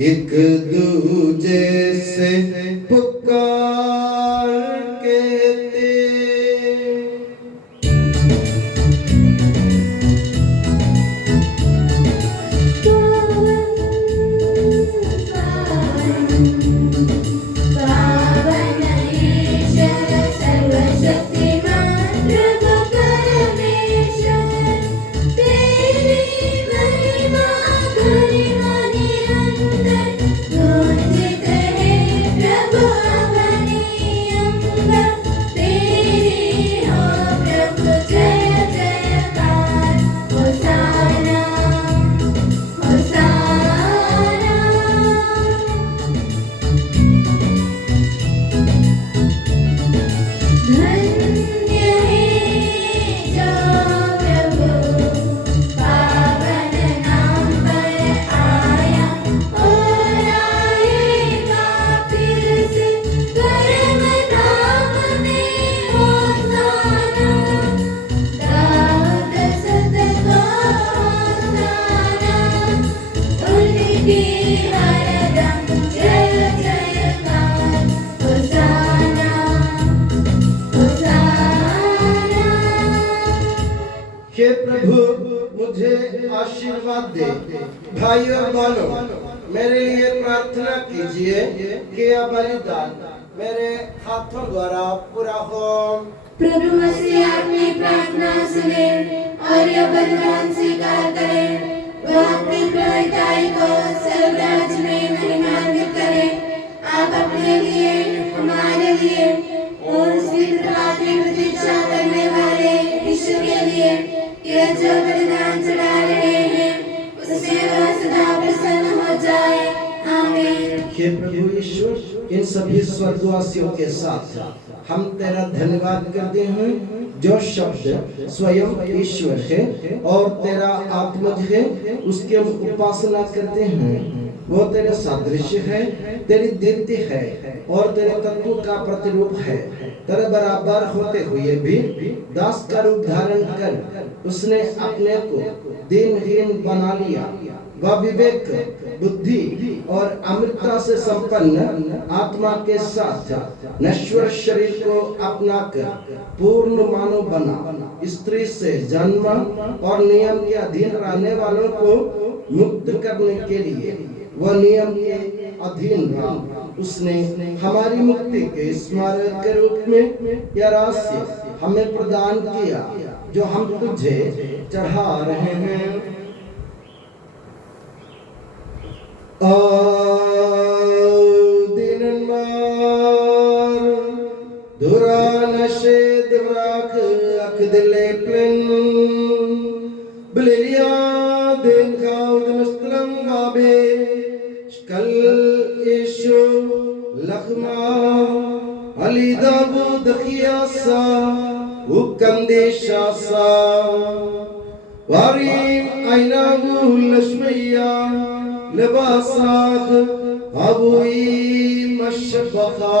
एक दूजे से पुकार कहते पावन ईश्वर सर्वशक्तिमान प्रभु परमेश्वर तेरी महिमा गरिमा निरंतर गूंजत है प्रभु अवनी अंबर तेरी हो प्रभु जय जयकार होसाना होसाना धन्य है जो प्रभु पावन नाम पर आया और आएगा फिर से परम धाम में होसाना दाऊद सुत को होसाना उनकी हरदम जय जयकार होसाना होसाना हे प्रभु मुझे आशीर्वाद दे। भाई और बहनों, मेरे लिए प्रार्थना कीजिए कि यह बलिदान मेरे हाथों द्वारा पूरा हो। प्रभु मसीह अपनी प्रार्थना सुने और यह बलिदान स्वीकार करे। वह अपनी प्रभुताई को स्वर्गराज में महिमान्वित करे। आप अपने लिए हमारे लिए और उस कृपा की प्रतीक्षा करने वाले ईश्वर के लिए यह जो बलिदान चढ़ा रहे हैं उससे वह सदा प्रसन्न हो जाए। आमीन। हे प्रभु ईश्वर, इन सभी स्वर्गवासियों के साथ हम तेरा धन्यवाद करते हैं जो शब्द स्वयं ईश्वर है और तेरा आत्मज है, उसकी हम उपासना करते हैं। वो तेरे सादृश्य है, तेरी दीप्ति है और तेरे तत्व का प्रतिरूप है। तेरे बराबर होते हुए भी दास का रूप धारण कर उसने अपने को दीनहीन बना लिया। वह विवेक, बुद्धि और अमृतता से संपन्न आत्मा के साथ नश्वर शरीर को अपनाकर पूर्ण मानव बना। स्त्री से जन्म और नियम के अधीन रहने वालों को मुक्त करने के लिए वह नियम के अधीन रहा। उसने हमारी मुक्ति के स्मारक के रूप में यह राशि हमें प्रदान किया जो हम तुझे चढ़ा रहे हैं। Durana şedvrak akdile plen Blilia din khaud mustlam gabe Shkal ishu lakhma Ali Davud khiyasa Ukande shasa Warim aynahu lashmiya Libasakh Abui mashbakha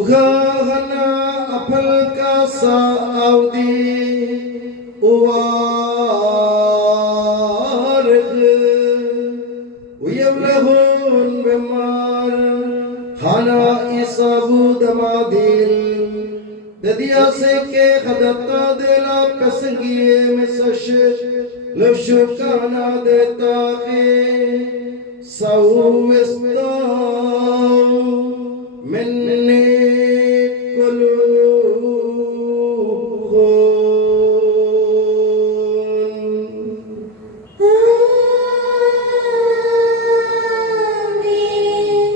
Ughana apal ka saudi uwarg uyavlahun bemar hana isabu damadil dadiya se ke khadata dela pasangiye mesash lafshukana deta ke sawista minni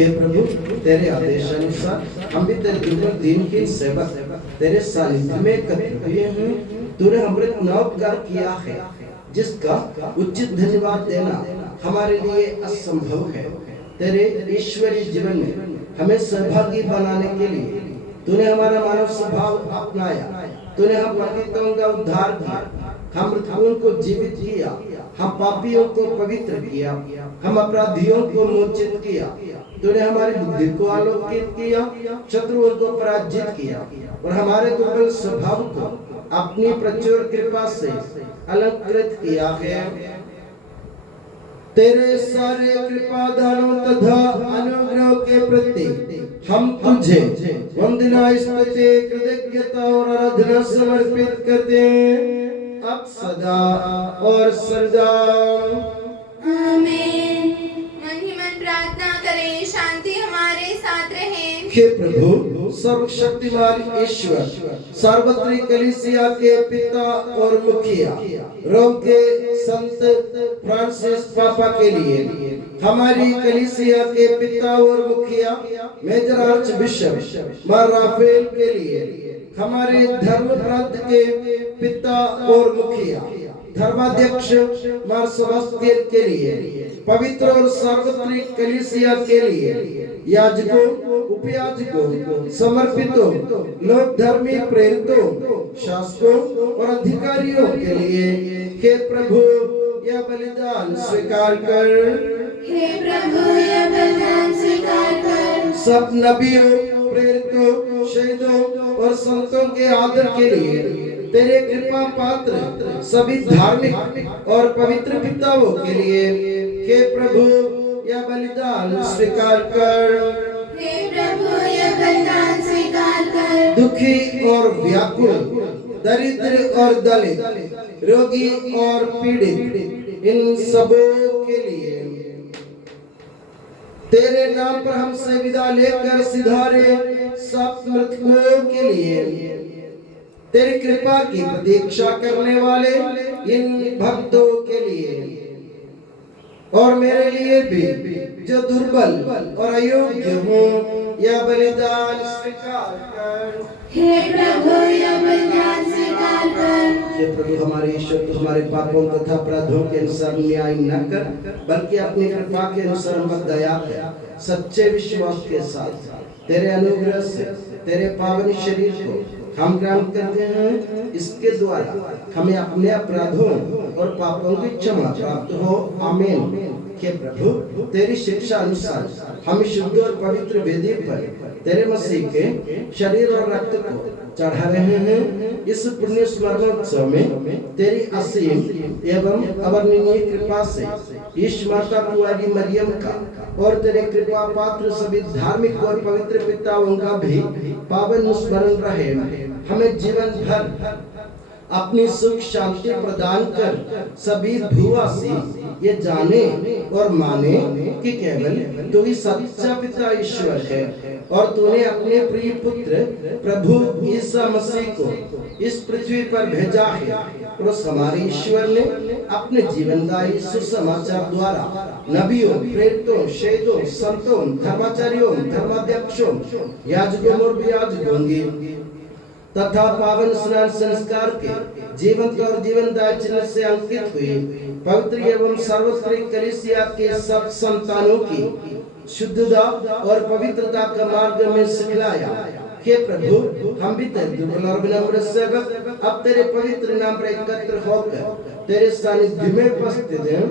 हे प्रभु, तेरे आदेशानुसार हम भी तेरे दुर्बल दीन के सेवक तेरे सानिध्य में एकत्र हुए हैं। तूने अमृत नवकार किया है, जिसका उचित धन्यवाद देना हमारे लिए असंभव है। तेरे ईश्वरीय जीवन में हमें सहभागी बनाने के लिए तूने हमारा मानव स्वभाव अपनाया। तूने हम पतितों का उद्धार किया, हम मृतकों को जीवित किया, हम पापियों को पवित्र किया, हम अपराधियों को मोचित किया। तूने हमारी बुद्धि को आलोकित किया, शत्रुओं को पराजित किया और हमारे दुर्बल स्वभाव को अपनी प्रचुर कृपा से अलंकृत किया है। तेरे सारे कृपा दानों तथा अनुग्रह के प्रति हम तुझे वंदना, स्तुति, कृतज्ञता और आराधना समर्पित करते हैं, अब सदा और सदा। आमीन। मन ही मन प्रार्थना करें, शांति हमारे साथ रहे। हे प्रभु, सर्वशक्तिमान ईश्वर, सार्वत्रिक कलीसिया के पिता और मुखिया रोम के संत फ्रांसिस पापा के लिए, हमारी कलीसिया के पिता और मुखिया मेजर आर्च बिशप मार राफेल के लिए, हमारे धर्म प्रांत के पिता और मुखिया धर्माध्यक्ष मार सेबास्टियन के लिए, पवित्र और सार्वत्रिक कलीसिया के लिए, याजकों, उपयाजकों, समर्पितों, लोक धर्मी प्रेरितों, शासकों और अधिकारियों के लिए, हे प्रभु यह बलिदान स्वीकार कर। हे प्रभु, यह बलिदान स्वीकार कर। सब नबियों, प्रेरितों, शहीदों और संतों के आदर के लिए, तेरे कृपा पात्र सभी धार्मिक और पवित्र पिताओं के लिए, हे प्रभु यह बलिदान स्वीकार कर। हे प्रभु, यह बलिदान स्वीकार कर। दुखी और व्याकुल, दरिद्र और दलित, रोगी और पीड़ित, इन सबों के लिए तेरे नाम पर हमसे विदा लेकर सिधारे सब मृतकों के लिए, तेरी कृपा की प्रतीक्षा करने वाले इन भक्तों के लिए और मेरे लिए भी, जो दुर्बल और अयोग्य हूँ, यह बलिदान स्वीकार कर। हे प्रभु, यह बलिदान स्वीकार कर। हे प्रभु हमारे ईश्वर, तो हमारे पापों तथा अपराधों के अनुसार न्याय न कर, बल्कि अपनी कृपा के अनुसार हम पर दया कर। सच्चे विश्वास के साथ तेरे अनुग्रह से तेरे पावन शरीर को हम ग्रहण करते हैं, इसके द्वारा हमें अपने अपराधों और पापों की क्षमा प्राप्त हो। आमीन। हे प्रभु, तेरी शिक्षा अनुसार हम शुद्ध और पवित्र वेदी पर तेरे मसीह के शरीर और रक्त को चढ़ा रहे हैं। इस पुण्य स्मरणोत्सव में तेरी असीम एवं अवर्णनीय कृपा से ईश माता कुंवारी मरियम का और तेरे कृपा पात्र सभी धार्मिक और पवित्र पिताओं का भी पावन स्मरण रहे। हमें जीवन भर अपनी सुख शांति प्रदान कर सभी भूवासी ये जाने और माने कि केवल तू ही सच्चा पिता ईश्वर है और तूने अपने प्रिय पुत्र प्रभु ईसा मसीह को इस पृथ्वी पर भेजा है। और हमारे ईश्वर ने अपने जीवनदायी सुसमाचार द्वारा नबियों, प्रेरितों, शहीदों, संतों, धर्माचार्यों, धर्माध्यक्षों, याजकों और वियाजकों तथा पावन स्नान संस्कार के जीवंत और जीवनदायी चिन्ह से अंकित हुई पवित्र एवं सार्वत्रिक कलीसिया के सब संतानों की शुद्धता और पवित्रता का मार्ग में सिखलाया। हे प्रभु, हम भी तेरे दुर्बल और विनम्र सेवक अब तेरे पवित्र नाम पर एकत्र होकर तेरे सानिध्य में उपस्थित हैं।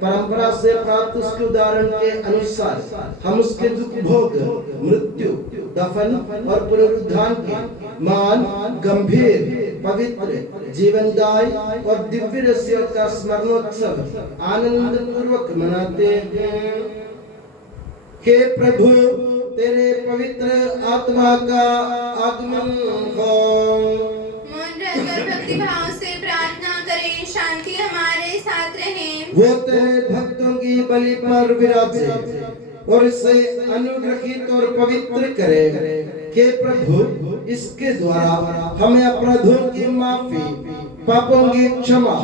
परंपरा से प्राप्त उसके उदाहरण के अनुसार हम उसके दुख भोग, मृत्यु, दफन और पुनरुत्थान के मान, गंभीर, पवित्र, जीवनदायी और दिव्य रहस्यों का स्मरणोत्सव आनंद पूर्वक मनाते हैं। हे प्रभु, तेरे पवित्र आत्मा का आगमन हो। मौन रहकर भक्ति भाव से प्रार्थना करें, शांति हमारे साथ रहे। वो तेरे भक्तों की बलि पर विराजे और इसे अनुग्रहित और पवित्र करे। हे प्रभु, इसके द्वारा हमें अपराधों की माफी, पापों की क्षमा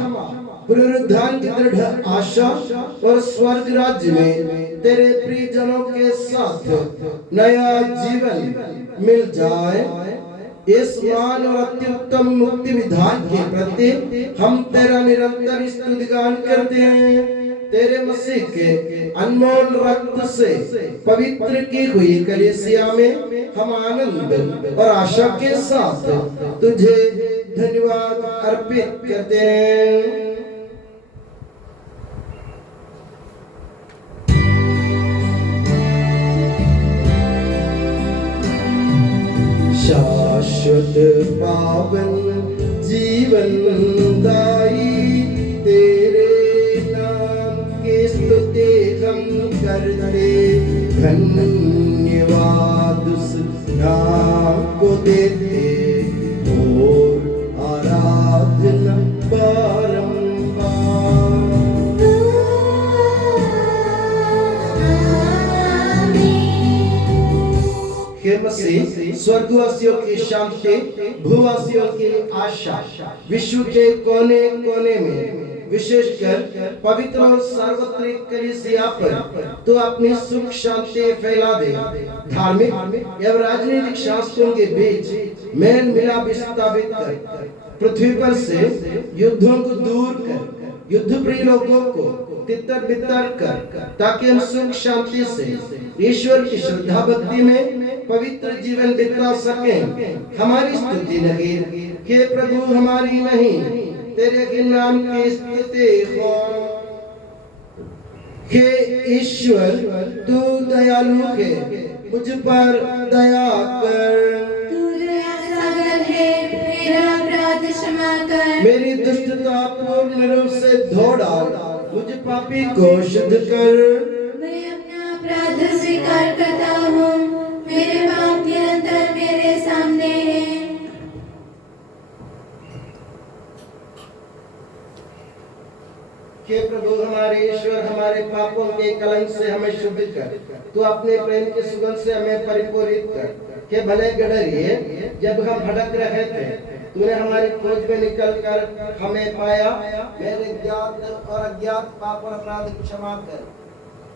पुनरुत्थान की दृढ़ आशा और स्वर्ग राज्य में तेरे प्रियजनों के साथ नया जीवन मिल जाए। इस महान और अत्युत्तम मुक्ति विधान के प्रति हम तेरा निरंतर स्तुतिगान करते हैं। तेरे मसीह के अनमोल रक्त से पवित्र की हुई कलीसिया में हम आनंद और आशा के साथ तुझे धन्यवाद अर्पित करते हैं। शाश्वत पावन जीवन दाई तेरे नाम की स्तुति हम करते, धन्यवाद उस नाम को देते और आराधना बारंबार। हे मसीह, स्वर्गवासियों की शांति, भूवासियों की आशा, विश्व के कोने कोने में विशेषकर पवित्र और सार्वत्रिक कलीसिया पर तो अपनी सुख शांति फैला दे। धार्मिक एवं राजनीतिक शास्त्रों के बीच मेल मिलाप स्थापित कर, पृथ्वी पर से युद्धों को दूर कर, युद्ध प्रिय लोगों को तितर बितर कर, ताकि हम सुख शांति से ईश्वर की श्रद्धा भक्ति में पवित्र जीवन बिता सकें। हमारी स्तुति नहीं कि प्रभु हमारी नहीं, तेरे के नाम की स्तुति हो। हे ईश्वर, तू दयालु है, मुझ पर दया कर। तू दया सागर है, मेरा अपराध क्षमा कर। मेरी दुष्टता पूर्ण रूप से धो डाल, मुझ पापी को शुद्ध कर। मैं अपना अपराध स्वीकार करता हूँ, मेरे पाप निरंतर मेरे सामने हैं। हे प्रभु हमारे ईश्वर, हमारे पापों के कलंक से हमें शुद्ध कर, तू अपने प्रेम की सुगंध से हमें परिपूरित कर। के भले गडरिए, जब हम भटक रहे थे तूने हमारी खोज में निकल कर हमें पाया। मेरे ज्ञात और अज्ञात पाप और अपराध क्षमा कर।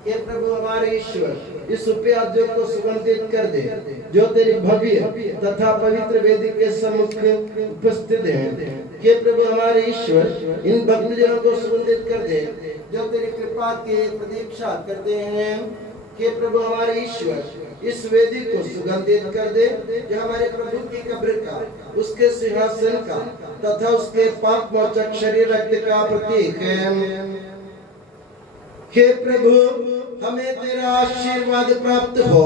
हे प्रभु हमारे ईश्वर, इस प्याजों को सुगंधित कर दे जो तेरी भव्य तथा पवित्र वेदी के सम्मुख उपस्थित हैं। हे प्रभु हमारे ईश्वर, इन भक्तजनों को सुगंधित कर दे जो तेरी कृपा की प्रतीक्षा करते हैं। हे प्रभु हमारे ईश्वर, इस वेदी को सुगंधित कर दे जो हमारे प्रभु की कब्र का, उसके सिंहासन का तथा उसके पाप मोचक शरीर रक्त का प्रतीक है। हे प्रभु, हमें तेरा आशीर्वाद प्राप्त हो।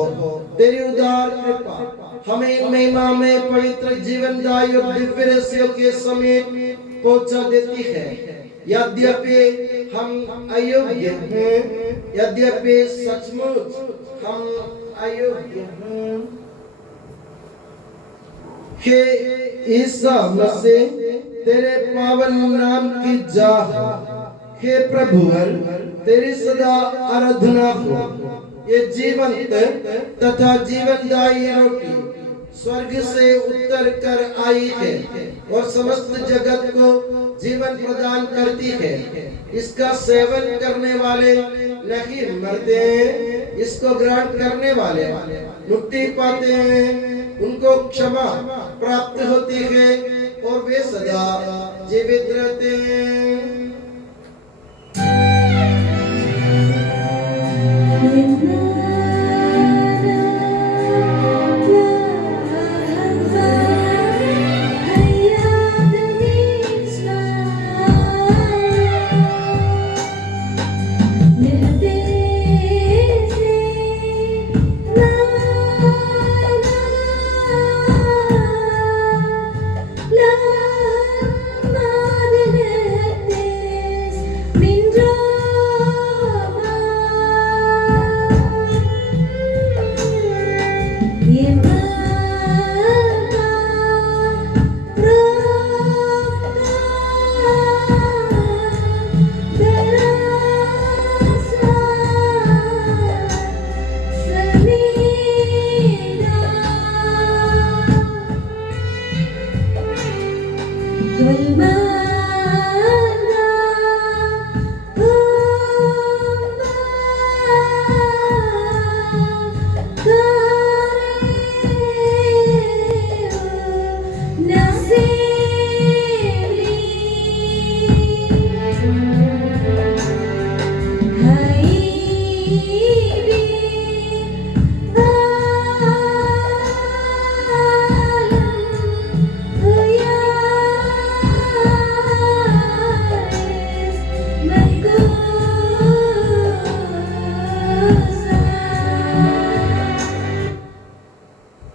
तेरी उदार कृपा हमें महिमा में पवित्र जीवनदायी और दिव्य रहस्यों के समीप पहुंचा देती है। यद्यपि हम अयोग्य हैं, यद्यपि सचमुच हम अयोग्य हैं। हे ईसा मसीह, तेरे पावन नाम की जाह, हे प्रभुवर, तेरी सदा आराधना हो। ये जीवंत तथा जीवनदायी रोटी स्वर्ग से उतर कर आई है और समस्त जगत को जीवन प्रदान करती है। इसका सेवन करने वाले नहीं मरते हैं, इसको ग्रहण करने वाले मुक्ति पाते हैं। उनको क्षमा प्राप्त होती है और वे सदा जीवित रहते हैं।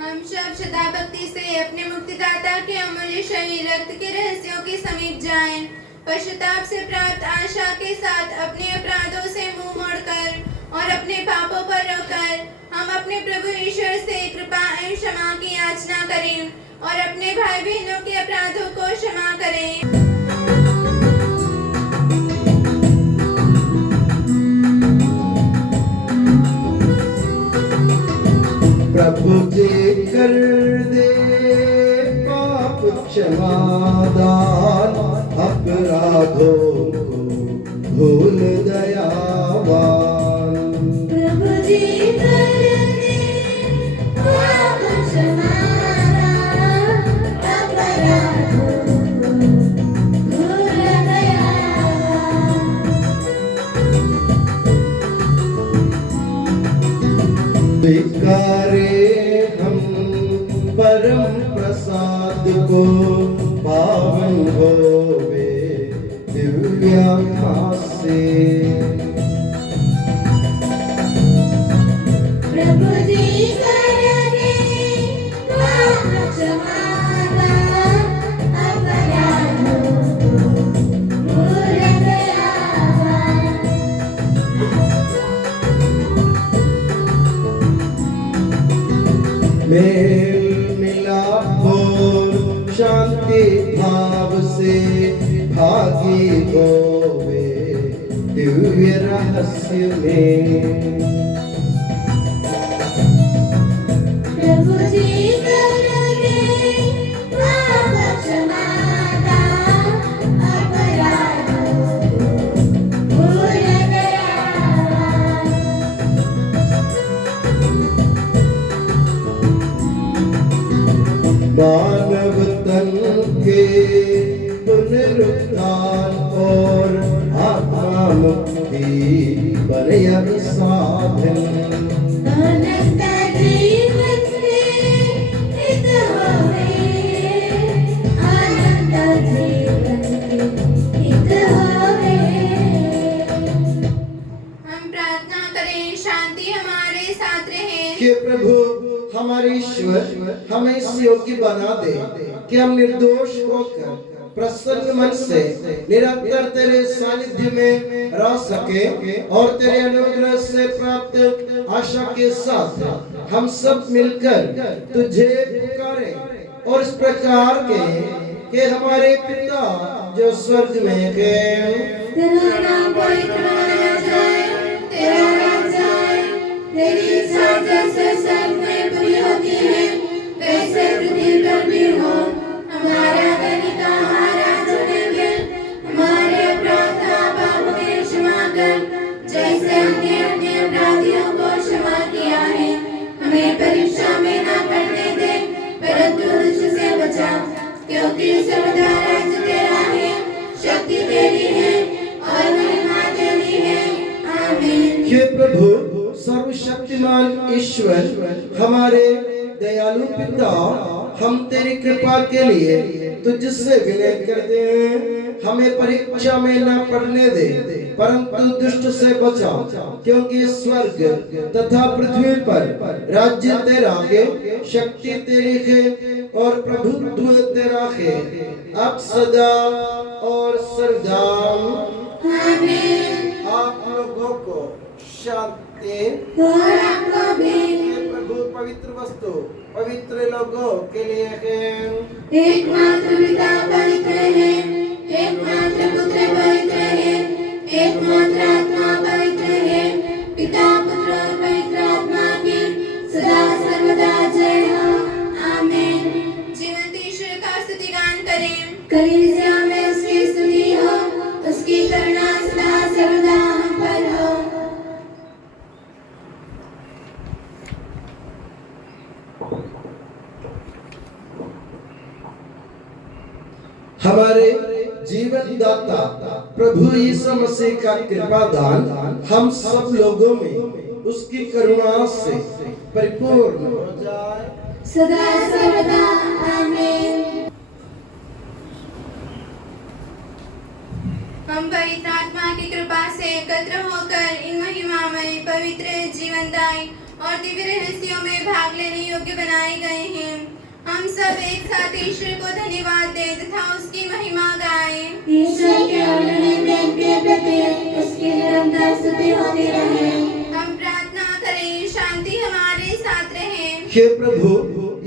हम सब शताभक्ति से अपने मुक्तिदाता के अमूल्य शरीर रक्त के रहस्यों के समीप जाएं। पश्चाताप से प्राप्त आशा के साथ अपने अपराधों से मुंह मोड़कर और अपने पापों पर रोकर हम अपने प्रभु ईश्वर से कृपा एवं क्षमा की याचना करें और अपने भाई बहनों के अपराधों को क्षमा करें। प्रभु जी कर दे पाप क्षमादान अपराधों को भूल दयावान। प्रभु जी कर दे पाप क्षमादान अपराधों को भूल दयावान। स्वीकारे हम परम प्रसाद को पावन होवे दिव्यात्मा से। प्रभु जी कर दे पाप क्षमादान अपराधों को भूल दयावान। मेल मिलाप हो शांति भाव से भागी होवे दिव्य रहस्य में। प्रभु जी कर दे पाप क्षमादान अपराधों को भूल दयावान। मानव तन के पुनरुत्थान और आत्मा मुक्ति बने साधन। अनंत जीवन के हित होवे, अनंत जीवन के हित होवे। हम प्रार्थना करें शांति हमारे साथ रहे। कि प्रभु हमारे ईश्वर हमें इस योग्य बना दे कि हम निर्दोष होकर प्रसन्न मन से निरंतर तेरे सानिध्य में रह सके और तेरे अनुग्रह से प्राप्त आशा के साथ हम सब मिलकर तुझे पुकारें और इस प्रकार के कि हमारे पिता जो स्वर्ग में है, तेरा नाम पवित्र माना जाए, तेरा राज्य आए, तेरी इच्छा जैसे स्वर्ग में पूरी होती है वैसे पृथ्वी पर भी हो। हमारा दैनिक आहार आज हमें दे, हमारे अपराध पापों की क्षमा कर जैसे हमने अपने अपराधियों को क्षमा किया है। हमें परीक्षा में न पड़ने दे परंतु दुष्ट से बचा, क्योंकि सर्वदा राज्य तेरा है, शक्ति तेरी है और महिमा तेरी है। आमीन। हे प्रभु सर्वशक्तिमान ईश्वर हमारे दयालु पिता, हम तेरी कृपा के लिए तुझसे विनय करते हैं। हमें परीक्षा में न पड़ने दे परंतु दुष्ट से बचा, क्योंकि स्वर्ग तथा पृथ्वी पर राज्य तेरा है, शक्ति तेरी है और प्रभुत्व तेरा है अब सदा और सर्वदा। आमीन। आप लोगों को शांति। और आपको भी। ये प्रभु पवित्र वस्तु पवित्र लोगों के लिए है। एकमात्र पिता पवित्र है, एकमात्र पुत्र पवित्र है, एकमात्र आत्मा पवित्र है। पिता पुत्र और पवित्र आत्मा की सदा सर्वदा जय हो। आमीन। जीवंत ईश्वर का स्तुतिगान करें। कलीसिया में उसकी स्तुति हो, उसकी करुणा सदा सर्वदा हम पर हो। हमारे जीवन दाता प्रभु यीशु मसीह का कृपा दान हम सब लोगों में उसकी करुणा से परिपूर्ण हो जाए सदा सर्वदा आमीन। हम पवित्र आत्मा की कृपा से एकत्र होकर इन महिमामय पवित्र जीवनदायी और दिव्य रहस्यों में भाग लेने योग्य बनाए गए हैं। हम सब एक साथ ईश्वर को धन्यवाद दें तथा उसकी महिमा गाएं। ईश्वर के अनन्य प्रेम के प्रति उसकी निरंतर स्तुति होती रहे। हम प्रार्थना करें, शांति हमारे साथ रहे। हे प्रभु,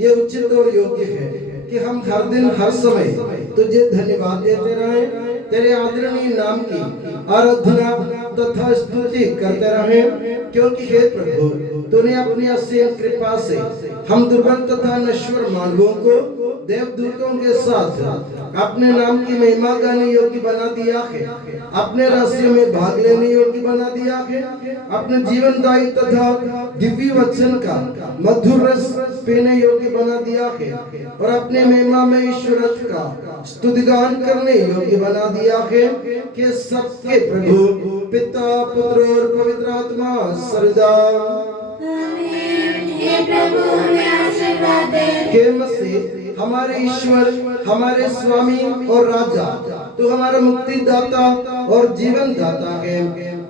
ये उचित और योग्य है कि हम हर दिन हर समय तुझे धन्यवाद देते रहें, तेरे आदरणीय नाम की आराधना तथा स्तुति करते रहें, क्योंकि हे प्रभु तूने अपनी असीम कृपा से हम दुर्बल तथा नश्वर मानवों को देवदूतों के साथ अपने नाम की महिमा गाने योग्य बना दिया है, अपने रहस्यों में भाग लेने योग्य बना दिया है, अपने जीवनदायी तथा दिव्य वचन का मधुर रस पीने योग्य बना दिया है और अपने महिमा में ईश्वरत्व का स्तुतिगान करने योग्य बना दिया है कि सबके प्रभु पिता पुत्र और पवित्र आत्मा सदा आमीन। हे प्रभु हमें आशीर्वाद दे। हे मसीह हमारे ईश्वर, हमारे स्वामी और राजा, तू हमारा मुक्तिदाता और जीवन दाता है।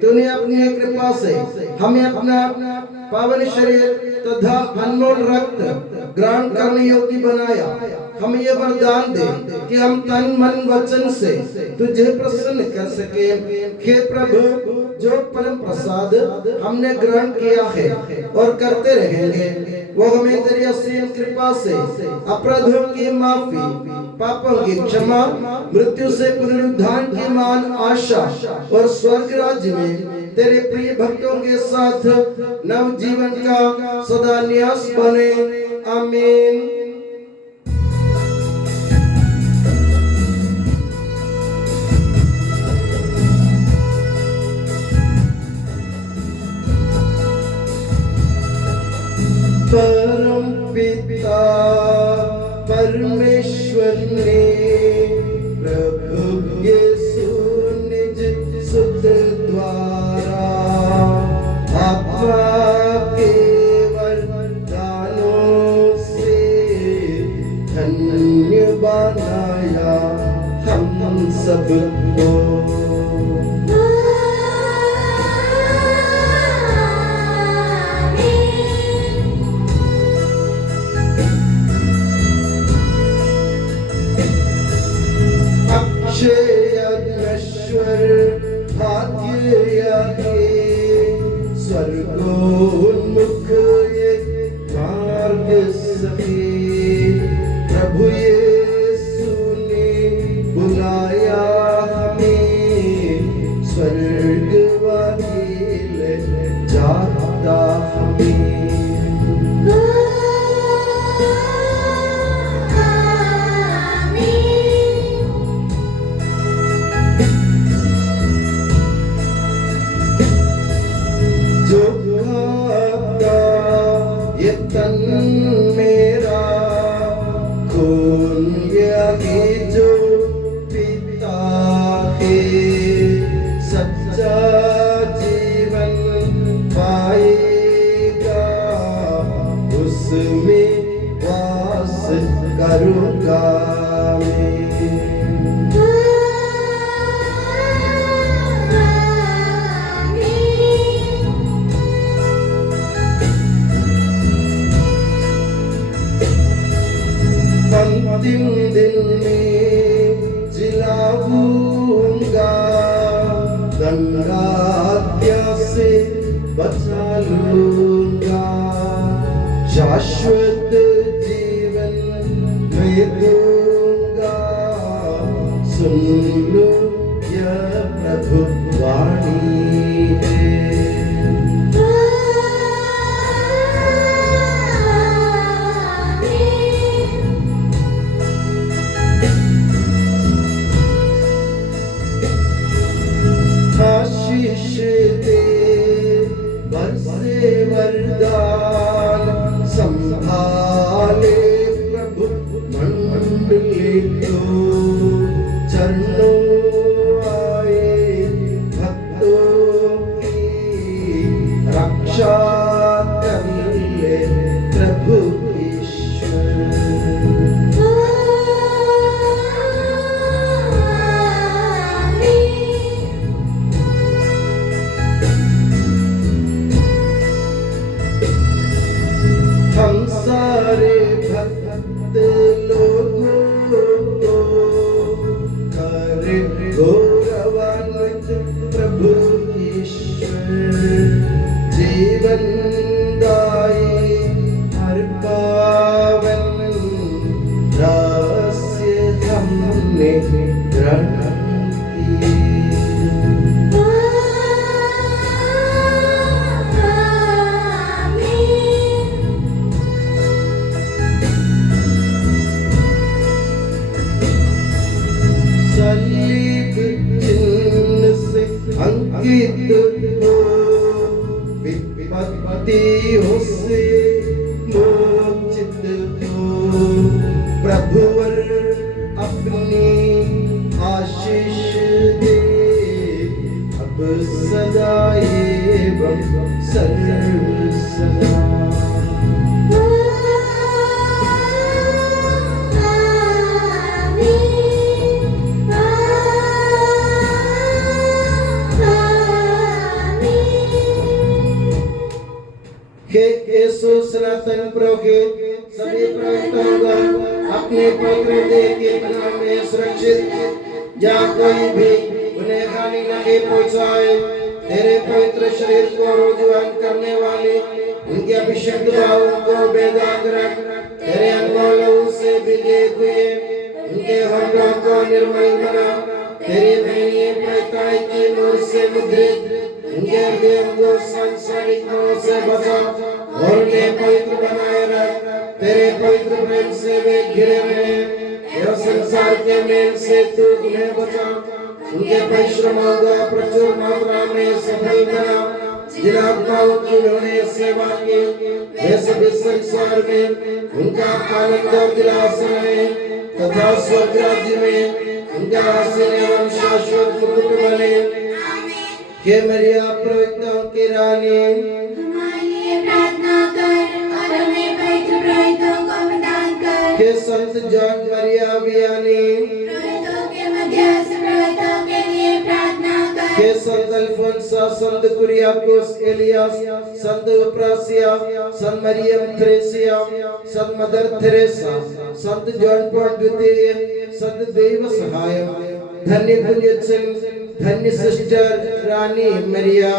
तूने अपनी कृपा से हमें अपना पावन शरीर तथा अनमोल रक्त ग्रहण करने योग्य बनाया। हमें यह वरदान दे कि हम तन मन वचन से तुझे प्रसन्न कर सके। हे प्रभु, जो परम प्रसाद हमने ग्रहण किया है और करते रहेंगे, वो हमें तेरी असीम कृपा से अपराधों की माफी, पापों की क्षमा, मृत्यु से पुनरुत्थान की मान आशा और स्वर्ग राज्य में तेरे प्रिय भक्तों के साथ नव जीवन का सदा न्यास बने। आमीन। परम पिता परमेश्वर ने प्रभु यीशु निज सुत द्वारा आत्मा के वरदानों से धन्य बनाया हम सबको। नश्वर भाग्य स्वर्गोन्मुख मार्ग सभी प्रभु यीशु ने बुलाया हमें, स्वर्ग वाले जाता हमें। अंतिम दिन में जिलाऊंगा, गंगात्या से बचा लूंगा, शाश्वत जीवन में दूंगा। सुन लो यह प्रभु वाणी है। आशीष दे बरसे वरदान, संभाले प्रभु मंडली को, साक्षात अनिल प्रभु ईश्वर। हम सारे भक्त लोगों को करे गौरवान्वित प्रभु ईश्वर। जीवन दाई हर पावन रहस्य हमने ग्रहण किए। सलीब चिन्ह से अंकित हो विपत्तियों से मोचित हो। प्रभुवर अपनी आशीष दे अब सदा एवं सर्व सदा। हे यीशु सनातन प्रभु के सभी प्रवक्ताओं को अपने पवित्र देह के नाम में सुरक्षित जहाँ कोई भी उन्हें हानि नहीं पहुँचाए। तेरे पवित्र शरीर को रोजगार करने वाले उनके अभिषेक भावों को बेदाग रख। तेरे अनमोल से भिगे हुए उनके होठों को निर्मल बना। तेरी बहनी पवित्रताई की नूर से मुद्रित उनके हृदय को सांसारिक मोह से बचा और उन्हें पवित्र बनाए रख। तेरे पवित्र प्रेम से वे घिरे रहे और संसार के मेल से तू उन्हें बचा। उनके परिश्रमों को प्रचुर मात्रा में सफल बना। जिन आत्माओं की उन्होंने सेवा की वे सभी संसार में उनका आनंद और दिलासा रहे तथा स्वर्ग राज्य में उनका आसीन एवं शाश्वत मुकुट बने। हे मरिया प्रवक्ताओं की रानी हमारे लिए प्रार्थना कर और हमें पवित्र पुरोहितों को प्रदान कर। हे संत जॉन मरिया वियानी पुरोहितों के मध्यस्थ पुरोहितों के लिए प्रार्थना कर। हे संत अल्फोंसा, संत कुरियाकोस एलियास, संत उप्रासिया, संत मरियम थ्रेसिया, संत मदर थेरेसा, संत जॉन पॉल द्वितीय, संत देव सहाय, धन्य पुण्य धन्य सिस्टर रानी मरिया।